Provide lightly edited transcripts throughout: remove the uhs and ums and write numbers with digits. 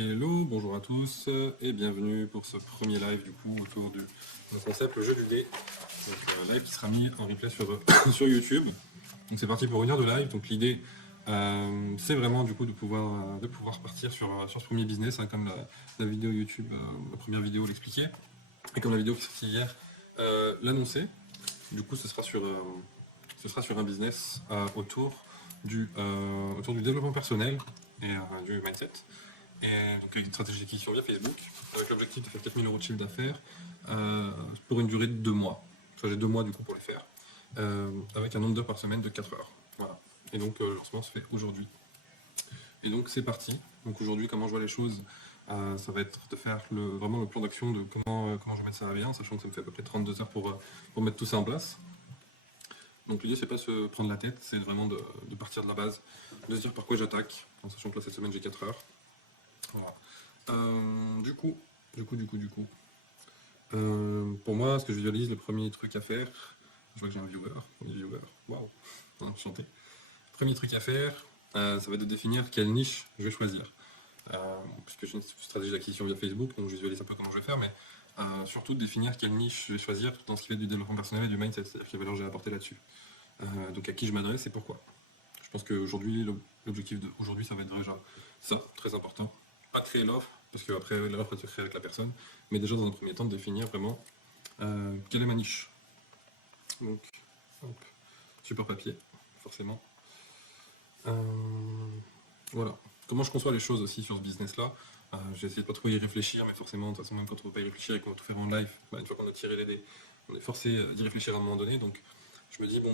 Hello, bonjour à tous et bienvenue pour ce premier live du coup autour du concept le jeu du dé. Donc un live qui sera mis en replay sur YouTube. Donc c'est parti pour 1 heure de live. Donc l'idée c'est vraiment du coup de pouvoir partir sur ce premier business, hein, comme la vidéo YouTube, la première vidéo l'expliquait, et comme la vidéo qui est sortie hier l'annonçait. Du coup ce sera sur un business autour du développement personnel et du mindset. Et donc avec une stratégie d'acquisition via Facebook, avec l'objectif de faire 4 000 € de chiffre d'affaires pour une durée de 2 mois. Enfin, j'ai 2 mois du coup pour les faire, avec un nombre d'heures par semaine de 4 heures. Voilà. Et donc le lancement se fait aujourd'hui. Et donc c'est parti. Donc aujourd'hui, comment je vois les choses, ça va être de faire vraiment le plan d'action de comment je vais mettre ça à bien, sachant que ça me fait à peu près 32 heures pour mettre tout ça en place. Donc l'idée c'est pas se prendre la tête, c'est vraiment de partir de la base, de se dire par quoi j'attaque, en sachant que là cette semaine j'ai 4 heures. Voilà. Du coup, pour moi, ce que je visualise, le premier truc à faire, je vois que j'ai un viewer, waouh, enchanté. Premier truc à faire, ça va être de définir quelle niche je vais choisir. Puisque j'ai une stratégie d'acquisition via Facebook, donc je visualise un peu comment je vais faire, mais surtout de définir quelle niche je vais choisir dans ce qui fait du développement personnel et du mindset, c'est-à-dire quelle valeur j'ai apporté là-dessus. Donc à qui je m'adresse et pourquoi. Je pense qu'aujourd'hui, l'objectif d'aujourd'hui, ça va être déjà ça, très important. Pas créer l'offre, parce qu'après l'offre va se créer avec la personne, mais déjà dans un premier temps de définir vraiment quelle est ma niche. Donc, hop, support papier, forcément. Voilà. Comment je conçois les choses aussi sur ce business-là. J'ai essayé de pas trop y réfléchir, mais forcément, de toute façon, même quand on ne peut pas y réfléchir et qu'on va tout faire en live, une fois qu'on a tiré les dés, on est forcé d'y réfléchir à un moment donné. Donc, je me dis, bon,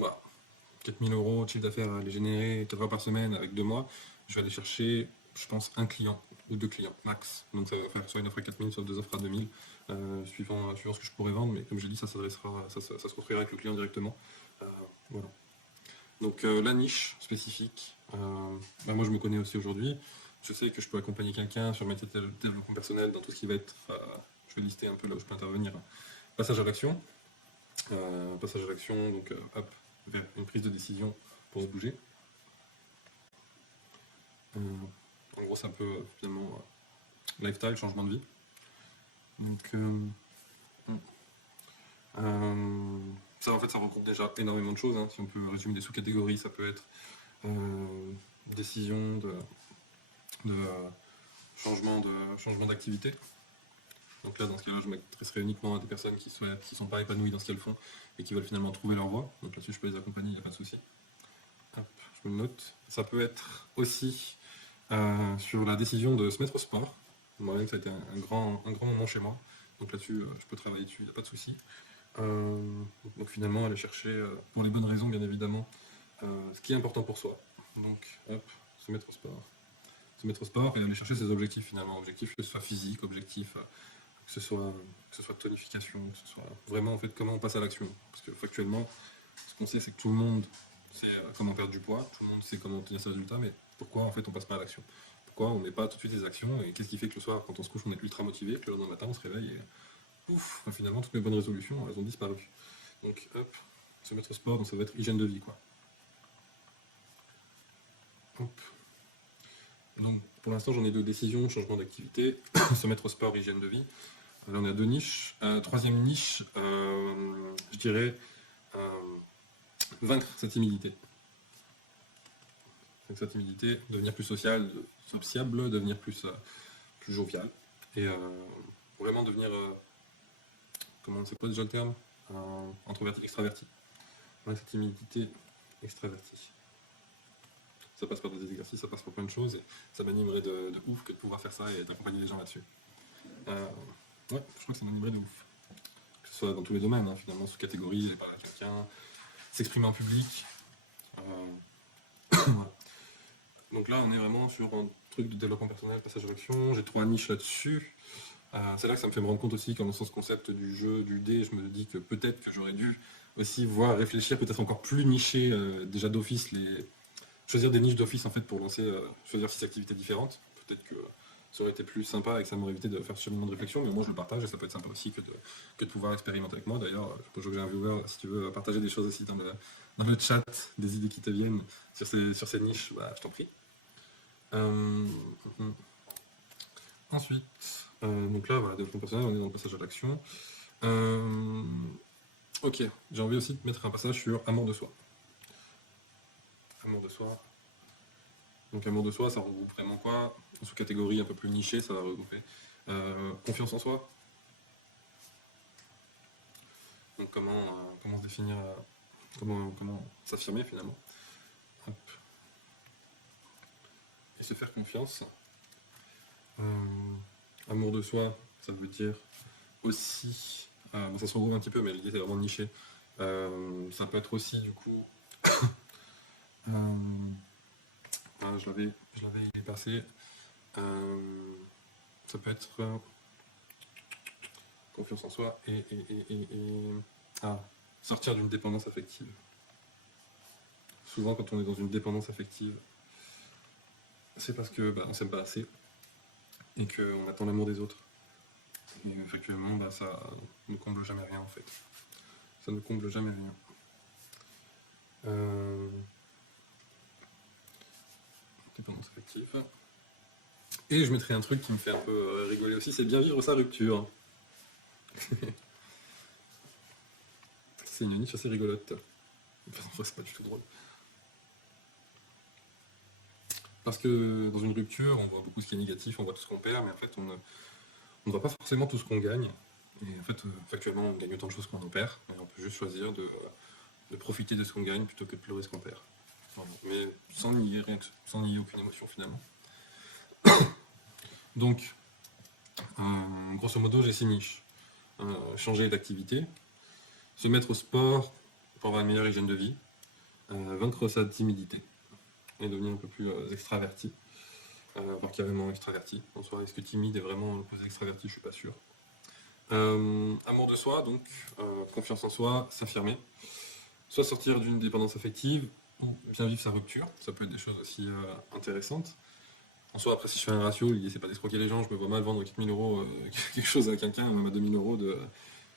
4 000 € de chiffre d'affaires à les générer 4 heures par semaine avec 2 mois, je vais aller chercher, je pense, un client ou 2 clients max. Donc ça va faire soit une offre à 4 000, soit 2 offres à 2 000, suivant ce que je pourrais vendre. Mais comme j'ai dit, ça se construira avec le client directement. Voilà. Donc la niche spécifique, moi je me connais aussi aujourd'hui. Je sais que je peux accompagner quelqu'un sur le métier de développement personnel dans tout ce qui va être, je vais lister un peu là où je peux intervenir. Passage à l'action. Donc hop, vers une prise de décision pour se bouger. En gros, c'est un peu finalement lifestyle, changement de vie. Donc, ça en fait, ça regroupe déjà énormément de choses. Hein. Si on peut résumer des sous-catégories, ça peut être décision de changement d'activité. Donc là, dans ce cas-là, je m'adresserai uniquement à des personnes qui sont pas épanouies dans ce qu'elles font et qui veulent finalement trouver leur voie. Donc là-dessus, je peux les accompagner, il n'y a pas de souci. Hop, je me le note. Ça peut être aussi sur la décision de se mettre au sport. Moi-même, ça a été un grand moment chez moi. Donc là-dessus, je peux travailler dessus, il n'y a pas de souci. Donc finalement, aller chercher, pour les bonnes raisons, bien évidemment, ce qui est important pour soi. Donc, hop, se mettre au sport. Se mettre au sport et aller chercher ses objectifs finalement. Objectifs que ce soit physique, objectifs que ce soit tonification, que ce soit vraiment en fait comment on passe à l'action. Parce que factuellement, ce qu'on sait, c'est que tout le monde sait comment perdre du poids, tout le monde sait comment obtenir ses résultats, mais pourquoi en fait on passe pas à l'action? Pourquoi on met pas tout de suite les actions? Et qu'est-ce qui fait que le soir, quand on se couche, on est ultra motivé, que le lendemain matin, on se réveille et pouf, finalement, toutes mes bonnes résolutions, elles ont disparu. Donc, hop, se mettre au sport, donc ça va être hygiène de vie, quoi. Hop. Donc, pour l'instant, j'en ai 2 décisions, changement d'activité, se mettre au sport, hygiène de vie. Là, on a 2 niches. Troisième niche, je dirais vaincre sa timidité. Vaincre sa timidité, devenir plus sociable, devenir plus jovial. Et vraiment devenir, comment c'est quoi déjà le terme, introverti, extraverti. Vaincre sa timidité, extraverti. Ça passe par des exercices, ça passe par plein de choses, et ça m'animerait de ouf que de pouvoir faire ça et d'accompagner les gens là-dessus. Ouais, je crois que ça m'animerait de ouf. Que ce soit dans tous les domaines, hein, finalement, sous catégorie, aller parler à quelqu'un, s'exprimer en public. Voilà. Donc là, on est vraiment sur un truc de développement personnel, passage à l'action. J'ai 3 niches là-dessus. C'est là que ça me fait me rendre compte aussi qu'en lançant ce concept du jeu, du dé, je me dis que peut-être que j'aurais dû aussi voir, réfléchir, peut-être encore plus nicher déjà d'office, choisir des niches d'office en fait pour choisir 6 activités différentes. Peut-être que ça aurait été plus sympa et que ça m'aurait évité de faire ce cheminement de réflexion, mais moi je le partage et ça peut être sympa aussi que de pouvoir expérimenter avec moi. D'ailleurs, je vois que j'ai un viewer, si tu veux partager des choses aussi dans le chat, des idées qui te viennent sur ces niches, je t'en prie. Ensuite, donc là, voilà, développement personnel, on est dans le passage à l'action. Ok, j'ai envie aussi de mettre un passage sur amour de soi. Amour de soi. Donc amour de soi, ça regroupe vraiment quoi? En sous-catégorie un peu plus nichée, ça va regrouper confiance en soi. Donc comment se définir, comment s'affirmer finalement. Hop. Et se faire confiance. Amour de soi, ça veut dire aussi, bon, ça se regroupe un petit peu, mais l'idée c'est vraiment de nicher. Ça peut être aussi du coup, je l'avais passé. Ça peut être confiance en soi et sortir d'une dépendance affective. Souvent, quand on est dans une dépendance affective, c'est parce que on s'aime pas assez et qu'on attend l'amour des autres. Et effectivement, ça ne comble jamais rien en fait. Ça ne comble jamais rien. Dépendance affective. Et je mettrai un truc qui me fait un peu rigoler aussi, c'est bien vivre sa rupture. C'est une niche assez rigolote. Enfin, c'est pas du tout drôle. Parce que dans une rupture, on voit beaucoup ce qui est négatif, on voit tout ce qu'on perd, mais en fait, on ne voit pas forcément tout ce qu'on gagne. Et en fait, factuellement, on gagne autant de choses qu'on en perd. Et on peut juste choisir de profiter de ce qu'on gagne plutôt que de pleurer ce qu'on perd. Mais sans nier aucune émotion finalement. Donc, grosso modo, j'ai 6 niches. Changer d'activité, se mettre au sport pour avoir une meilleure hygiène de vie, vaincre sa timidité et devenir un peu plus extraverti, voire carrément extraverti. En soi, est-ce que timide est vraiment l'opposé d'extraverti? Je suis pas sûr. Amour de soi, donc confiance en soi, s'affirmer, soit sortir d'une dépendance affective ou bien vivre sa rupture. Ça peut être des choses aussi intéressantes. En soi, après, si je fais un ratio, l'idée c'est pas d'escroquer les gens, je me vois mal vendre 4000 euros quelque chose à quelqu'un, même à 2000 euros de.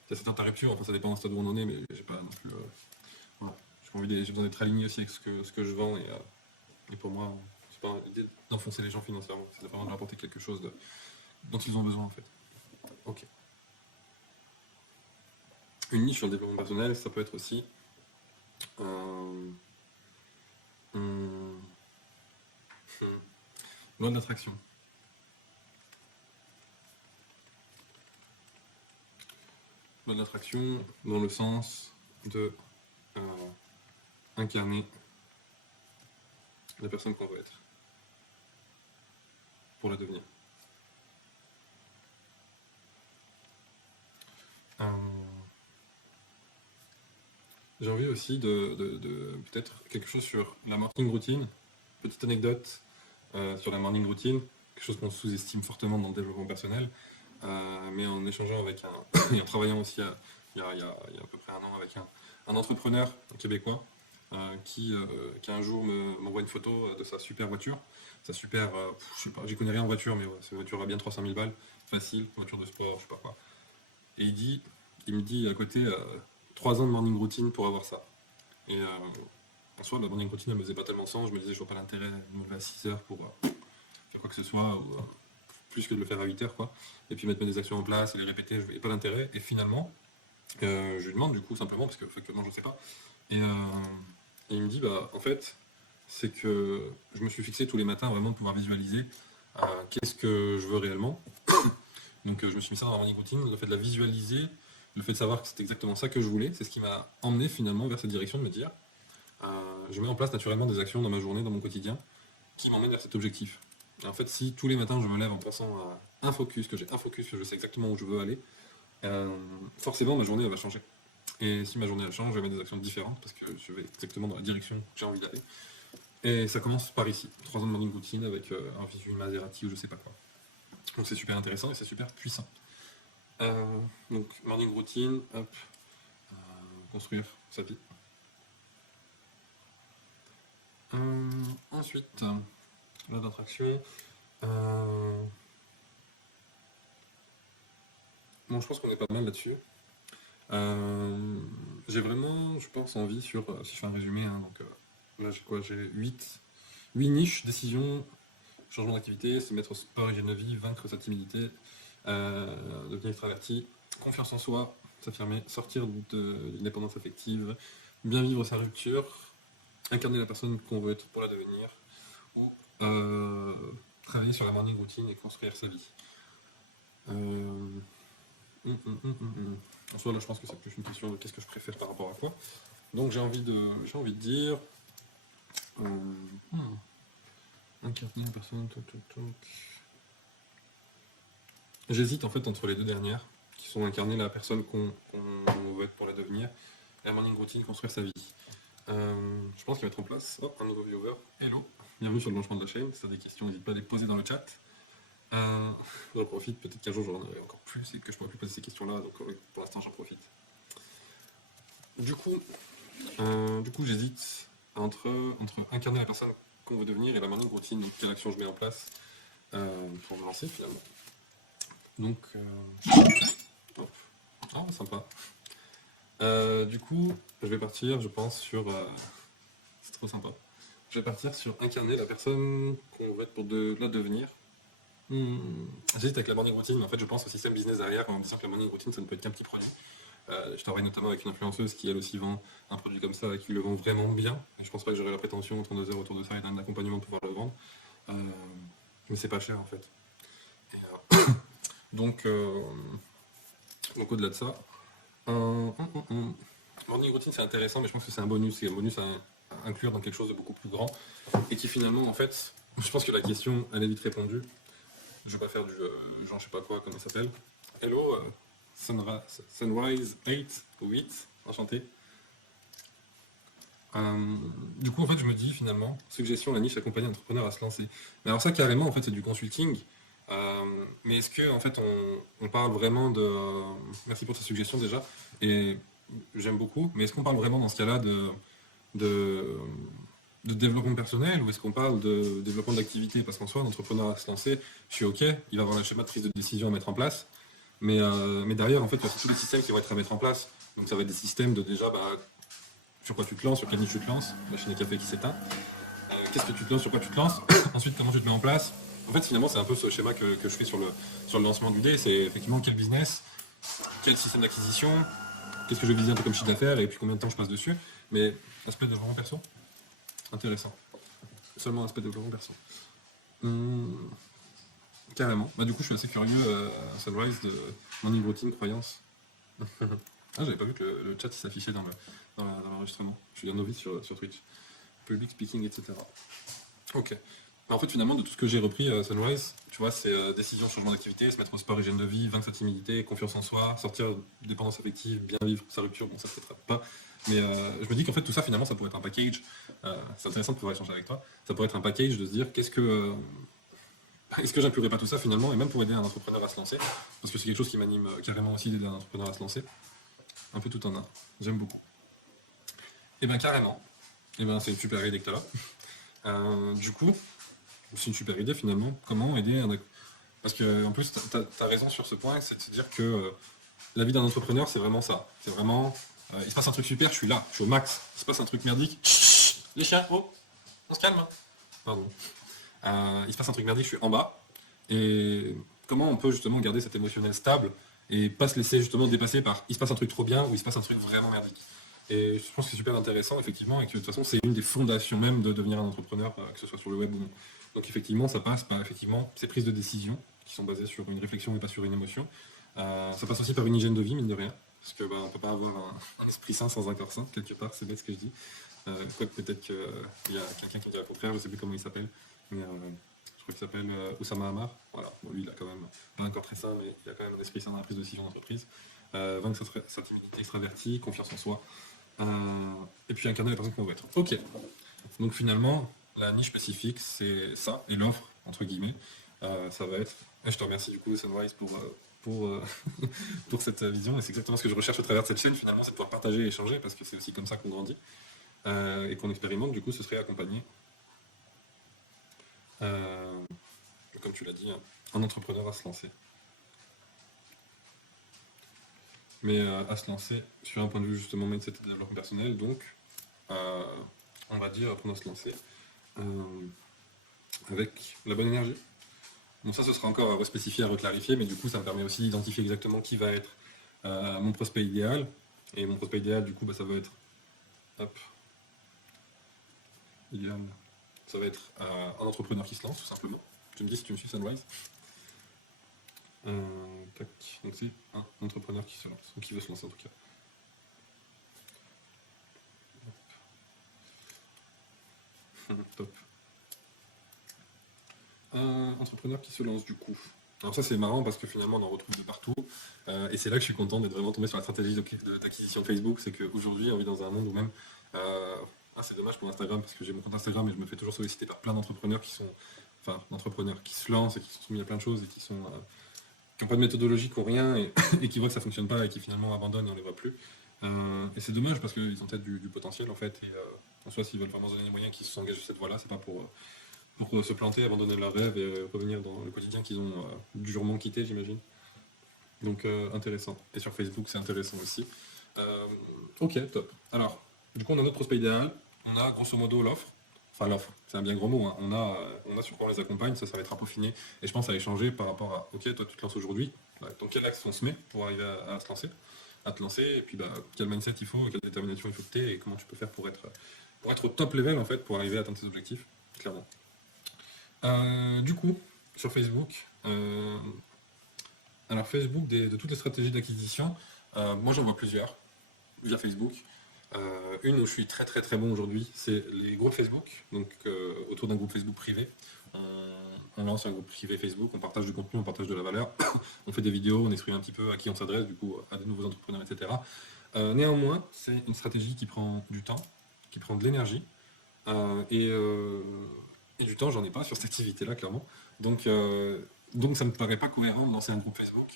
C'est ta rupture, enfin ça dépend du stade où on en est, mais j'ai pas non plus. Voilà. J'ai besoin d'être aligné aussi avec ce que je vends et pour moi, c'est pas l'idée d'enfoncer les gens financièrement, c'est vraiment de leur apporter quelque chose dont ils ont besoin en fait. Ok. Une niche sur le développement personnel, ça peut être aussi loi de l'attraction. Loi de l'attraction dans le sens de incarner la personne qu'on veut être pour la devenir. J'ai envie aussi de peut-être quelque chose sur la morning routine. Petite anecdote sur la morning routine, quelque chose qu'on sous-estime fortement dans le développement personnel, mais en échangeant avec et en travaillant aussi il y a à peu près un an avec un entrepreneur québécois qui un jour m'envoie une photo de sa super voiture. Sa super, je sais pas, j'y connais rien en voiture, mais ouais, c'est une voiture à bien 300 000 balles, facile, voiture de sport, je sais pas quoi. Et il me dit à côté 3 ans de morning routine pour avoir ça. Et en soi, la morning routine, elle me faisait pas tellement sens. Je me disais, je vois pas l'intérêt de me lever à 6 heures pour faire quoi que ce soit, ou plus que de le faire à 8 heures, quoi. Et puis mettre des actions en place et les répéter, je voyais pas l'intérêt. Et finalement, je lui demande du coup simplement, parce que effectivement, je sais pas. Et il me dit, en fait, c'est que je me suis fixé tous les matins vraiment de pouvoir visualiser qu'est-ce que je veux réellement. Donc je me suis mis ça dans la morning routine, le fait de la visualiser, le fait de savoir que c'est exactement ça que je voulais, c'est ce qui m'a emmené finalement vers cette direction de me dire, je mets en place naturellement des actions dans ma journée, dans mon quotidien, qui m'emmènent vers cet objectif. Et en fait, si tous les matins je me lève en pensant à un focus, que j'ai un focus, que je sais exactement où je veux aller, forcément ma journée elle va changer. Et si ma journée elle change, je vais mettre des actions différentes parce que je vais exactement dans la direction que j'ai envie d'aller. Et ça commence par ici, 3 ans de morning routine avec un visu Maserati ou je sais pas quoi. Donc c'est super intéressant et c'est super puissant. Donc morning routine, hop, construire sa vie. Ensuite, loi d'attraction. Bon, je pense qu'on est pas mal là-dessus. J'ai vraiment, je pense, envie sur, si je fais un résumé, hein, donc là j'ai quoi? J'ai 8 niches, décisions, changement d'activité, se mettre au sport, hygiène de vie, vaincre sa timidité, devenir extraverti, confiance en soi, s'affirmer, sortir d'une dépendance affective, bien vivre sa rupture, incarner la personne qu'on veut être pour la devenir, ou travailler sur la morning routine et construire sa vie. En soi, là, je pense que c'est plus une question de qu'est-ce que je préfère par rapport à quoi. Donc, j'ai envie de dire. Incarner la personne. J'hésite en fait entre les deux dernières, qui sont incarner la personne qu'on veut être pour la devenir, et la morning routine, construire sa vie. Je pense qu'il va être en place. Oh, un nouveau viewer. Hello, bienvenue sur le lancement de la chaîne. Si tu as des questions, n'hésite pas à les poser dans le chat. J'en profite, peut-être qu'un jour j'en aurai encore plus et que je pourrai plus poser ces questions-là, donc pour l'instant j'en profite. Du coup j'hésite entre incarner la personne qu'on veut devenir et la morning routine, donc quelle action je mets en place pour me lancer finalement. Donc, sympa. Du coup, je vais partir, je pense, sur... c'est trop sympa. Je vais partir sur incarner la personne qu'on veut être pour la devenir. J'hésite avec la morning routine, mais en fait je pense au système business derrière en me disant que la morning routine ça ne peut être qu'un petit produit. Je travaille notamment avec une influenceuse qui elle aussi vend un produit comme ça et qui le vend vraiment bien. Et je pense pas que j'aurai la prétention en 32 heures autour de ça et d'un accompagnement pour pouvoir le vendre. Mais c'est pas cher en fait. Et, donc au-delà de ça, morning routine c'est intéressant, mais je pense que c'est un bonus. C'est un bonus à inclure dans quelque chose de beaucoup plus grand. Et qui finalement en fait, je pense que la question elle est vite répondue. Je vais pas faire du genre je sais pas quoi, comment ça s'appelle. Hello, Sunrise 8 ou 8, enchanté. Du coup en fait je me dis finalement, suggestion, la niche accompagner l'entrepreneur à se lancer. Mais alors ça carrément en fait c'est du consulting. Mais est-ce que en fait on parle vraiment de... merci pour ta suggestion déjà. Et j'aime beaucoup, mais est-ce qu'on parle vraiment dans ce cas-là de développement personnel ou est-ce qu'on parle de développement d'activité? Parce qu'en soi, un entrepreneur à se lancer, je suis OK, il va avoir un schéma de prise de décision à mettre en place, mais derrière, en fait, il y a tous les systèmes qui vont être à mettre en place. Donc ça va être des systèmes de déjà, sur quoi tu te lances, sur quelle niche tu te lances, machine à café qui s'éteint, qu'est-ce que tu te lances, sur quoi tu te lances, ensuite comment tu te mets en place. En fait, finalement, c'est un peu ce schéma que je fais sur le lancement du dé, c'est effectivement quel business, quel système d'acquisition, qu'est-ce que je vise un peu comme chiffre d'affaires et puis combien de temps je passe dessus. Mais aspect de développement perso, intéressant. Seulement aspect de développement perso. Carrément. Du coup, je suis assez curieux à Sunrise de morning routine, croyance. J'avais pas vu que le chat s'affichait dans l'enregistrement. Je suis un novice sur Twitch. Public speaking, etc. Ok. En fait, finalement, de tout ce que j'ai repris à Sunrise, tu vois, c'est décision, changement d'activité, se mettre au sport, hygiène de vie, vaincre sa timidité, confiance en soi, sortir de dépendance affective, bien vivre sa rupture, bon, ça peut-être pas. Mais je me dis qu'en fait, tout ça, finalement, ça pourrait être un package. C'est intéressant de pouvoir échanger avec toi. Ça pourrait être un package de se dire est-ce que j'inclurais pas tout ça finalement, et même pour aider un entrepreneur à se lancer, parce que c'est quelque chose qui m'anime carrément aussi d'aider un entrepreneur à se lancer. Un peu tout en un. J'aime beaucoup. Et bien carrément. Et bien c'est une super idée que tu as là. Du coup, c'est une super idée finalement. Comment aider un... Parce que en plus, tu as raison sur ce point, c'est de se dire que la vie d'un entrepreneur, c'est vraiment ça. C'est vraiment, il se passe un truc super, je suis là, je suis au max. Il se passe un truc merdique, chut, les chiens, oh, on se calme. Pardon. Il se passe un truc merdique, je suis en bas. Et comment on peut justement garder cet émotionnel stable et pas se laisser justement dépasser par il se passe un truc trop bien ou il se passe un truc vraiment merdique. Et je pense que c'est super intéressant effectivement et que de toute façon c'est une des fondations même de devenir un entrepreneur, que ce soit sur le web ou non. Donc effectivement ça passe par effectivement ces prises de décision qui sont basées sur une réflexion et pas sur une émotion. Ça passe aussi par une hygiène de vie mine de rien. Parce que on peut pas avoir un esprit sain sans un corps sain, quelque part, c'est bête ce que je dis. Quoique peut-être qu'il y a quelqu'un qui dirait le contraire, je sais plus comment il s'appelle. Mais je crois qu'il s'appelle Oussama Hamar. Voilà, bon, lui il a quand même pas un corps très sain, mais il a quand même un esprit sain dans la prise de décision d'entreprise. Vaincre sa timidité extravertie, confiance en soi. Et puis incarner la personne qu'on veut être. Ok. Donc finalement, la niche spécifique, c'est ça, et l'offre, entre guillemets, ça va être... Et je te remercie du coup, Sunrise, pour cette vision, et c'est exactement ce que je recherche au travers de cette chaîne, finalement, c'est de pouvoir partager et échanger, parce que c'est aussi comme ça qu'on grandit, et qu'on expérimente, du coup, ce serait accompagner, comme tu l'as dit, un entrepreneur à se lancer. Mais à se lancer sur un point de vue justement mindset et développement personnel, donc on va dire apprendre à se lancer. avec la bonne énergie. Donc ça, ce sera encore à respécifier, à reclarifier, mais du coup, ça me permet aussi d'identifier exactement qui va être mon prospect idéal. Et mon prospect idéal, du coup, bah, ça va être, hop, idéal, ça va être un entrepreneur qui se lance, tout simplement. Tu me dis si tu me suis, Sunrise. Tac. Donc c'est un entrepreneur qui se lance, ou qui veut se lancer en tout cas. Top. Un entrepreneur qui se lance du coup. Alors ça c'est marrant parce que finalement on en retrouve de partout. Et c'est là que je suis content d'être vraiment tombé sur la stratégie d'acquisition de Facebook. C'est qu'aujourd'hui on vit dans un monde où même... c'est dommage pour Instagram parce que j'ai mon compte Instagram et je me fais toujours solliciter par plein d'entrepreneurs qui sont... Enfin, d'entrepreneurs qui se lancent et qui sont soumis à plein de choses et qui n'ont pas de méthodologie, qui n'ont rien et qui voient que ça fonctionne pas et qui finalement abandonnent et on les voit plus. Et c'est dommage parce qu'ils ont peut-être du potentiel en fait. Et en soi s'ils veulent vraiment se donner les moyens, qu'ils s'engagent sur cette voie-là, c'est pas pour se planter, abandonner leurs rêves et revenir dans le quotidien qu'ils ont durement quitté, j'imagine. Donc intéressant. Et sur Facebook, c'est intéressant aussi. Ok, top. Alors, du coup, on a notre prospect idéal. On a grosso modo l'offre. Enfin, l'offre, c'est un bien gros mot. Hein. On a sur quoi on les accompagne. Ça va être à peaufiner. Et je pense à échanger par rapport à ok, toi, tu te lances aujourd'hui. Dans quel axe on se met pour arriver à se lancer, à te lancer. Et puis, quel mindset il faut, quelle détermination il faut que tu aies et comment tu peux faire pour être au top level en fait, pour arriver à atteindre tes objectifs, clairement. Du coup, sur Facebook, alors Facebook, de toutes les stratégies d'acquisition, moi j'en vois plusieurs via Facebook. Une où je suis très très très bon aujourd'hui, c'est les groupes Facebook. Donc autour d'un groupe Facebook privé, on lance un groupe privé Facebook, on partage du contenu, on partage de la valeur, on fait des vidéos, on exprime un petit peu à qui on s'adresse, du coup à de nouveaux entrepreneurs, etc. Néanmoins, c'est une stratégie qui prend du temps, qui prend de l'énergie. Euh, et, euh, et du temps, j'en ai pas sur cette activité-là, clairement. Donc, euh, donc ça me paraît pas cohérent de lancer un groupe Facebook,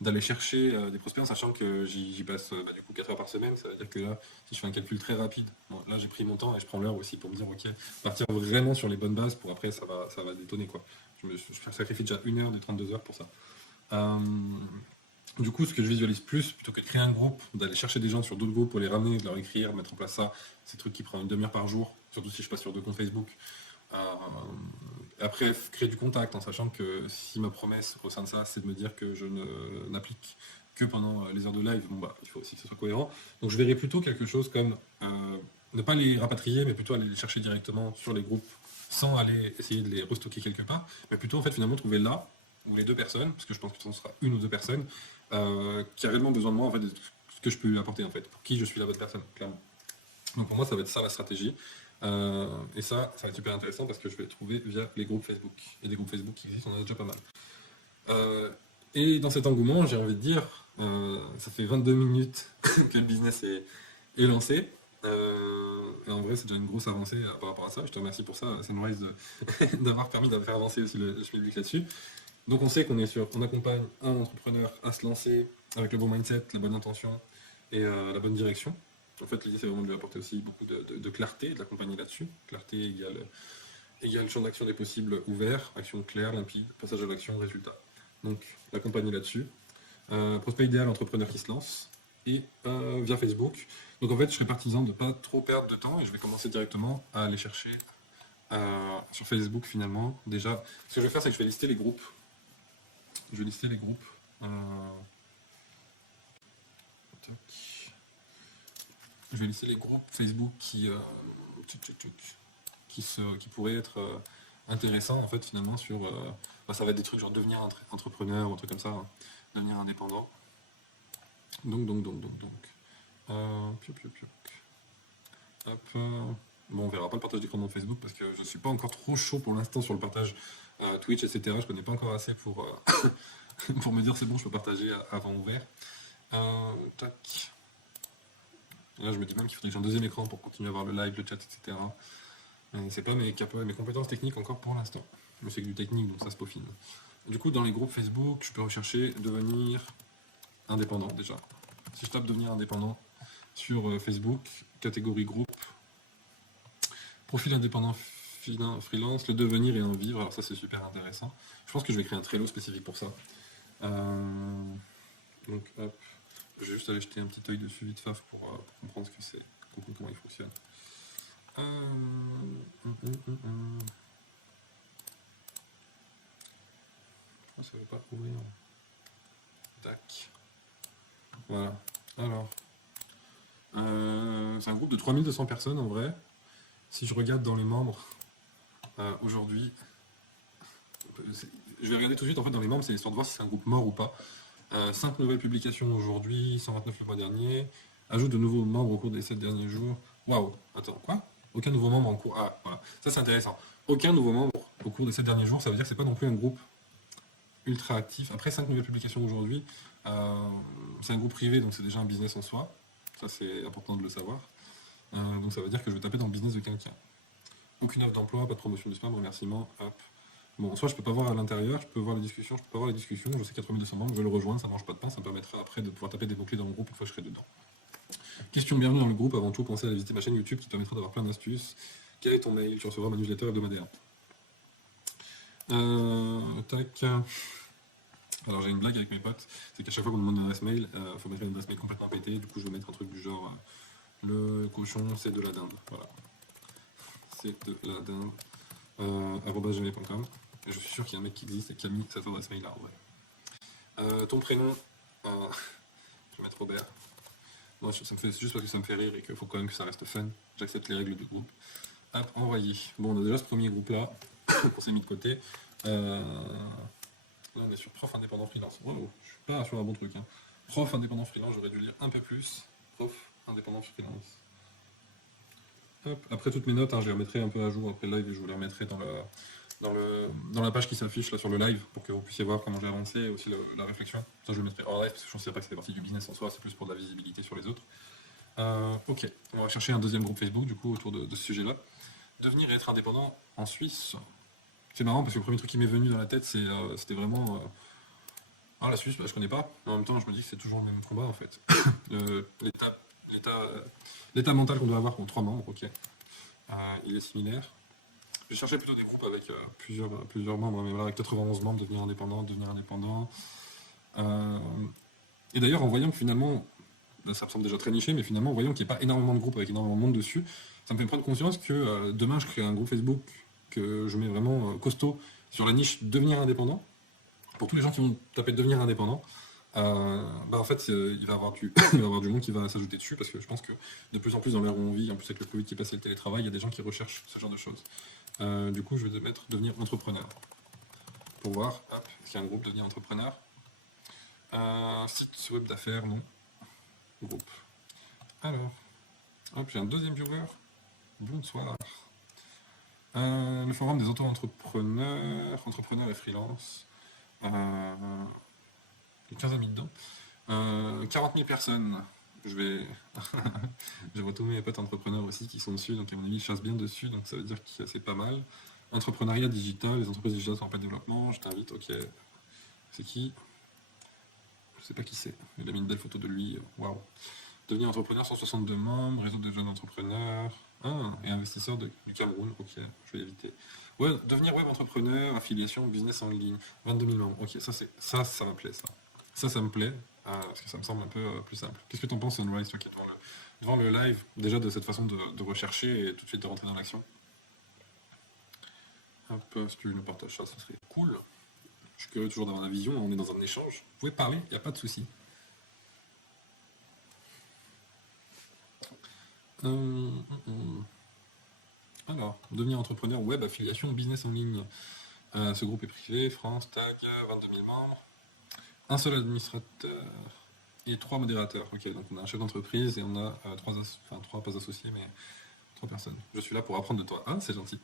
d'aller chercher des prospects en sachant que j'y passe du coup 4 heures par semaine. Ça veut dire que là, si je fais un calcul très rapide, bon, là j'ai pris mon temps et je prends l'heure aussi pour me dire, ok, partir vraiment sur les bonnes bases pour après ça va détonner quoi. Je sacrifie déjà 1 heure des 32 heures pour ça. Euh, du coup, ce que je visualise plus, plutôt que de créer un groupe, d'aller chercher des gens sur d'autres groupes pour les ramener, de leur écrire, mettre en place ça, c'est un truc qui prend une demi-heure par jour, surtout si je passe sur 2 comptes Facebook. Euh, Après, créer du contact en sachant que si ma promesse au sein de ça, c'est de me dire que je n'applique que pendant les heures de live, bon il faut aussi que ce soit cohérent. Donc je verrai plutôt quelque chose comme ne pas les rapatrier, mais plutôt aller les chercher directement sur les groupes sans aller essayer de les restocker quelque part, mais plutôt en fait finalement trouver là où les 2 personnes, parce que je pense que ce sera 1 ou 2 personnes, qui a réellement besoin de moi en fait, de ce que je peux lui apporter en fait, pour qui je suis la bonne personne, clairement. Donc pour moi, ça va être ça la stratégie. Et ça va être super intéressant parce que je vais le trouver via les groupes Facebook. Il y a des groupes Facebook qui existent, on en a déjà pas mal. Euh, et dans cet engouement, j'ai envie de dire, ça fait 22 minutes que le business est lancé. Et en vrai, c'est déjà une grosse avancée par rapport à ça. Je te remercie pour ça, Sunrise, d'avoir permis de faire avancer aussi le schmilblick là-dessus. Donc on sait on accompagne un entrepreneur à se lancer avec le bon mindset, la bonne intention et la bonne direction. En fait, l'idée c'est vraiment de lui apporter aussi beaucoup de clarté, de l'accompagner là-dessus. Clarté égale champ d'action des possibles ouvert, action claire, limpide, passage à l'action, résultat. Donc l'accompagner là-dessus. Prospect idéal, entrepreneur qui se lance. Et via Facebook. Donc en fait, je serais partisan de ne pas trop perdre de temps et je vais commencer directement à aller chercher sur Facebook finalement. Déjà, ce que je vais faire, c'est que je vais lister les groupes. Je vais lister les groupes. Je vais lister les groupes Facebook qui pourraient être intéressants en fait finalement sur. Ça va être des trucs genre devenir entrepreneur ou un truc comme ça, hein. Devenir indépendant. Donc. Hop. Bon, on verra pas le partage d'écran dans Facebook parce que je suis pas encore trop chaud pour l'instant sur le partage Twitch, etc. Je connais pas encore assez pour, pour me dire c'est bon, je peux partager avant ouvert. Tac. Là, je me dis même qu'il faudrait que j'ai un deuxième écran pour continuer à voir le live, le chat, etc. C'est pas mes compétences techniques encore pour l'instant. Je fais que du technique, donc ça se peaufine. Du coup, dans les groupes Facebook, je peux rechercher devenir indépendant déjà. Si je tape devenir indépendant sur Facebook, catégorie groupe, profil indépendant freelance, le devenir et en vivre, alors ça c'est super intéressant. Je pense que je vais créer un Trello spécifique pour ça. Donc hop, je vais juste aller jeter un petit œil dessus vite faf pour comprendre ce que c'est, comprendre comment il fonctionne. Pourquoi ça ne veut pas ouvrir? Tac. Voilà. Alors. C'est un groupe de 3200 personnes en vrai. Si je regarde dans les membres, aujourd'hui, je vais regarder tout de suite en fait dans les membres, c'est histoire de voir si c'est un groupe mort ou pas. 5 nouvelles publications aujourd'hui, 129 le mois dernier. Ajout de nouveaux membres au cours des 7 derniers jours. Waouh, attends, quoi? Aucun nouveau membre en cours. Ah, voilà, ça c'est intéressant. Aucun nouveau membre au cours des 7 derniers jours, ça veut dire que c'est pas non plus un groupe ultra actif. Après 5 nouvelles publications aujourd'hui, c'est un groupe privé, donc c'est déjà un business en soi. Ça c'est important de le savoir. Donc ça veut dire que je vais taper dans le business de quelqu'un. Aucune offre d'emploi, pas de promotion de spam, remerciement, hop. Bon, en soi, je peux pas voir à l'intérieur, je peux voir les discussions, je peux pas voir les discussions, je sais qu'il y a 3200 membres, je vais le rejoindre, ça mange pas de pain, ça me permettra après de pouvoir taper des mots-clés dans mon groupe une fois que je serai dedans. Question, bienvenue dans le groupe, avant tout, pensez à visiter ma chaîne YouTube qui te permettra d'avoir plein d'astuces. Quel est ton mail? Tu recevras ma newsletter hebdomadaire. Tac. Alors j'ai une blague avec mes potes, c'est qu'à chaque fois qu'on demande une adresse mail, il faut mettre une adresse mail complètement pétée, du coup je vais mettre un truc du genre le cochon c'est de la dinde, voilà. C'est de la dinde, @gmail.com. Et je suis sûr qu'il y a un mec qui existe et qui a mis cette adresse mail là en vrai. Ton prénom, je vais mettre Robert. Moi, ça me fait, c'est juste parce que ça me fait rire et qu'il faut quand même que ça reste fun. J'accepte les règles du groupe. Hop, envoyer. Bon, on a déjà ce premier groupe là, qu'on s'est mis de côté. Là, on est sur prof indépendant freelance. Wow, je suis pas sur un bon truc. Hein. Prof indépendant freelance, j'aurais dû lire un peu plus. Prof indépendant freelance. Hop. Après toutes mes notes, hein, je les remettrai un peu à jour après le live et je vous les remettrai dans la page qui s'affiche là sur le live pour que vous puissiez voir comment j'ai avancé et aussi la réflexion. Ça, je le mettrai en live parce que je ne sais pas que c'est partie du business en soi, c'est plus pour de la visibilité sur les autres. Ok, on va chercher un deuxième groupe Facebook du coup autour de ce sujet-là. Devenir et être indépendant en Suisse. C'est marrant parce que le premier truc qui m'est venu dans la tête, c'était vraiment. La Suisse, je connais pas. En même temps, je me dis que c'est toujours le même combat en fait. L'état mental qu'on doit avoir contre 3 membres, ok. Il est similaire. Je cherchais plutôt des groupes avec plusieurs membres, mais voilà, avec 91 membres, devenir indépendant. Et d'ailleurs, en voyant que finalement, ça me semble déjà très niché, mais finalement, en voyant qu'il n'y a pas énormément de groupes avec énormément de monde dessus, ça me fait prendre conscience que demain, je crée un groupe Facebook que je mets vraiment costaud sur la niche devenir indépendant. Pour tous les gens qui vont taper devenir indépendant, en fait, il va y avoir du monde qui va s'ajouter dessus parce que je pense que de plus en plus dans l'ère où on vit, en plus avec le Covid qui est passé le télétravail, il y a des gens qui recherchent ce genre de choses. Du coup, je vais mettre devenir entrepreneur pour voir. Hop, est-ce qu'il y a un groupe devenir entrepreneur? Site web d'affaires, non. Groupe. Alors, hop, j'ai un deuxième viewer. Bonsoir. Le forum des auto-entrepreneurs, entrepreneurs et freelance. Il y a 15 amis dedans. 40 000 personnes. Je vois tous mes potes entrepreneurs aussi qui sont dessus, donc à mon avis, ils chassent bien dessus, donc ça veut dire que c'est pas mal. Entrepreneuriat digital, les entreprises digitales sont en plein développement, je t'invite, ok. C'est qui? Je sais pas qui c'est. Il a mis une belle photo de lui, waouh. Devenir entrepreneur, 162 membres, réseau de jeunes entrepreneurs, et investisseurs du Cameroun, ok, je vais éviter. Ouais, devenir web entrepreneur, affiliation, business en ligne, 22 000 membres, ok, ça me plaît, ça. Ça me plaît, parce que ça me semble un peu plus simple. Qu'est-ce que t'en penses, Sunrise, toi qui es devant le live, déjà de cette façon de rechercher et tout de suite de rentrer dans l'action? Hop, si tu nous partages ça, ça serait cool. Je suis curieux toujours d'avoir la vision, on est dans un échange. Vous pouvez parler, il n'y a pas de souci. Alors, devenir entrepreneur web, affiliation, business en ligne. Ce groupe est privé, France, tag, 22 000 membres. Un seul administrateur et 3 modérateurs. Ok, donc on a un chef d'entreprise et on a 3 pas associés, mais 3 personnes. Je suis là pour apprendre de toi. Ah, c'est gentil.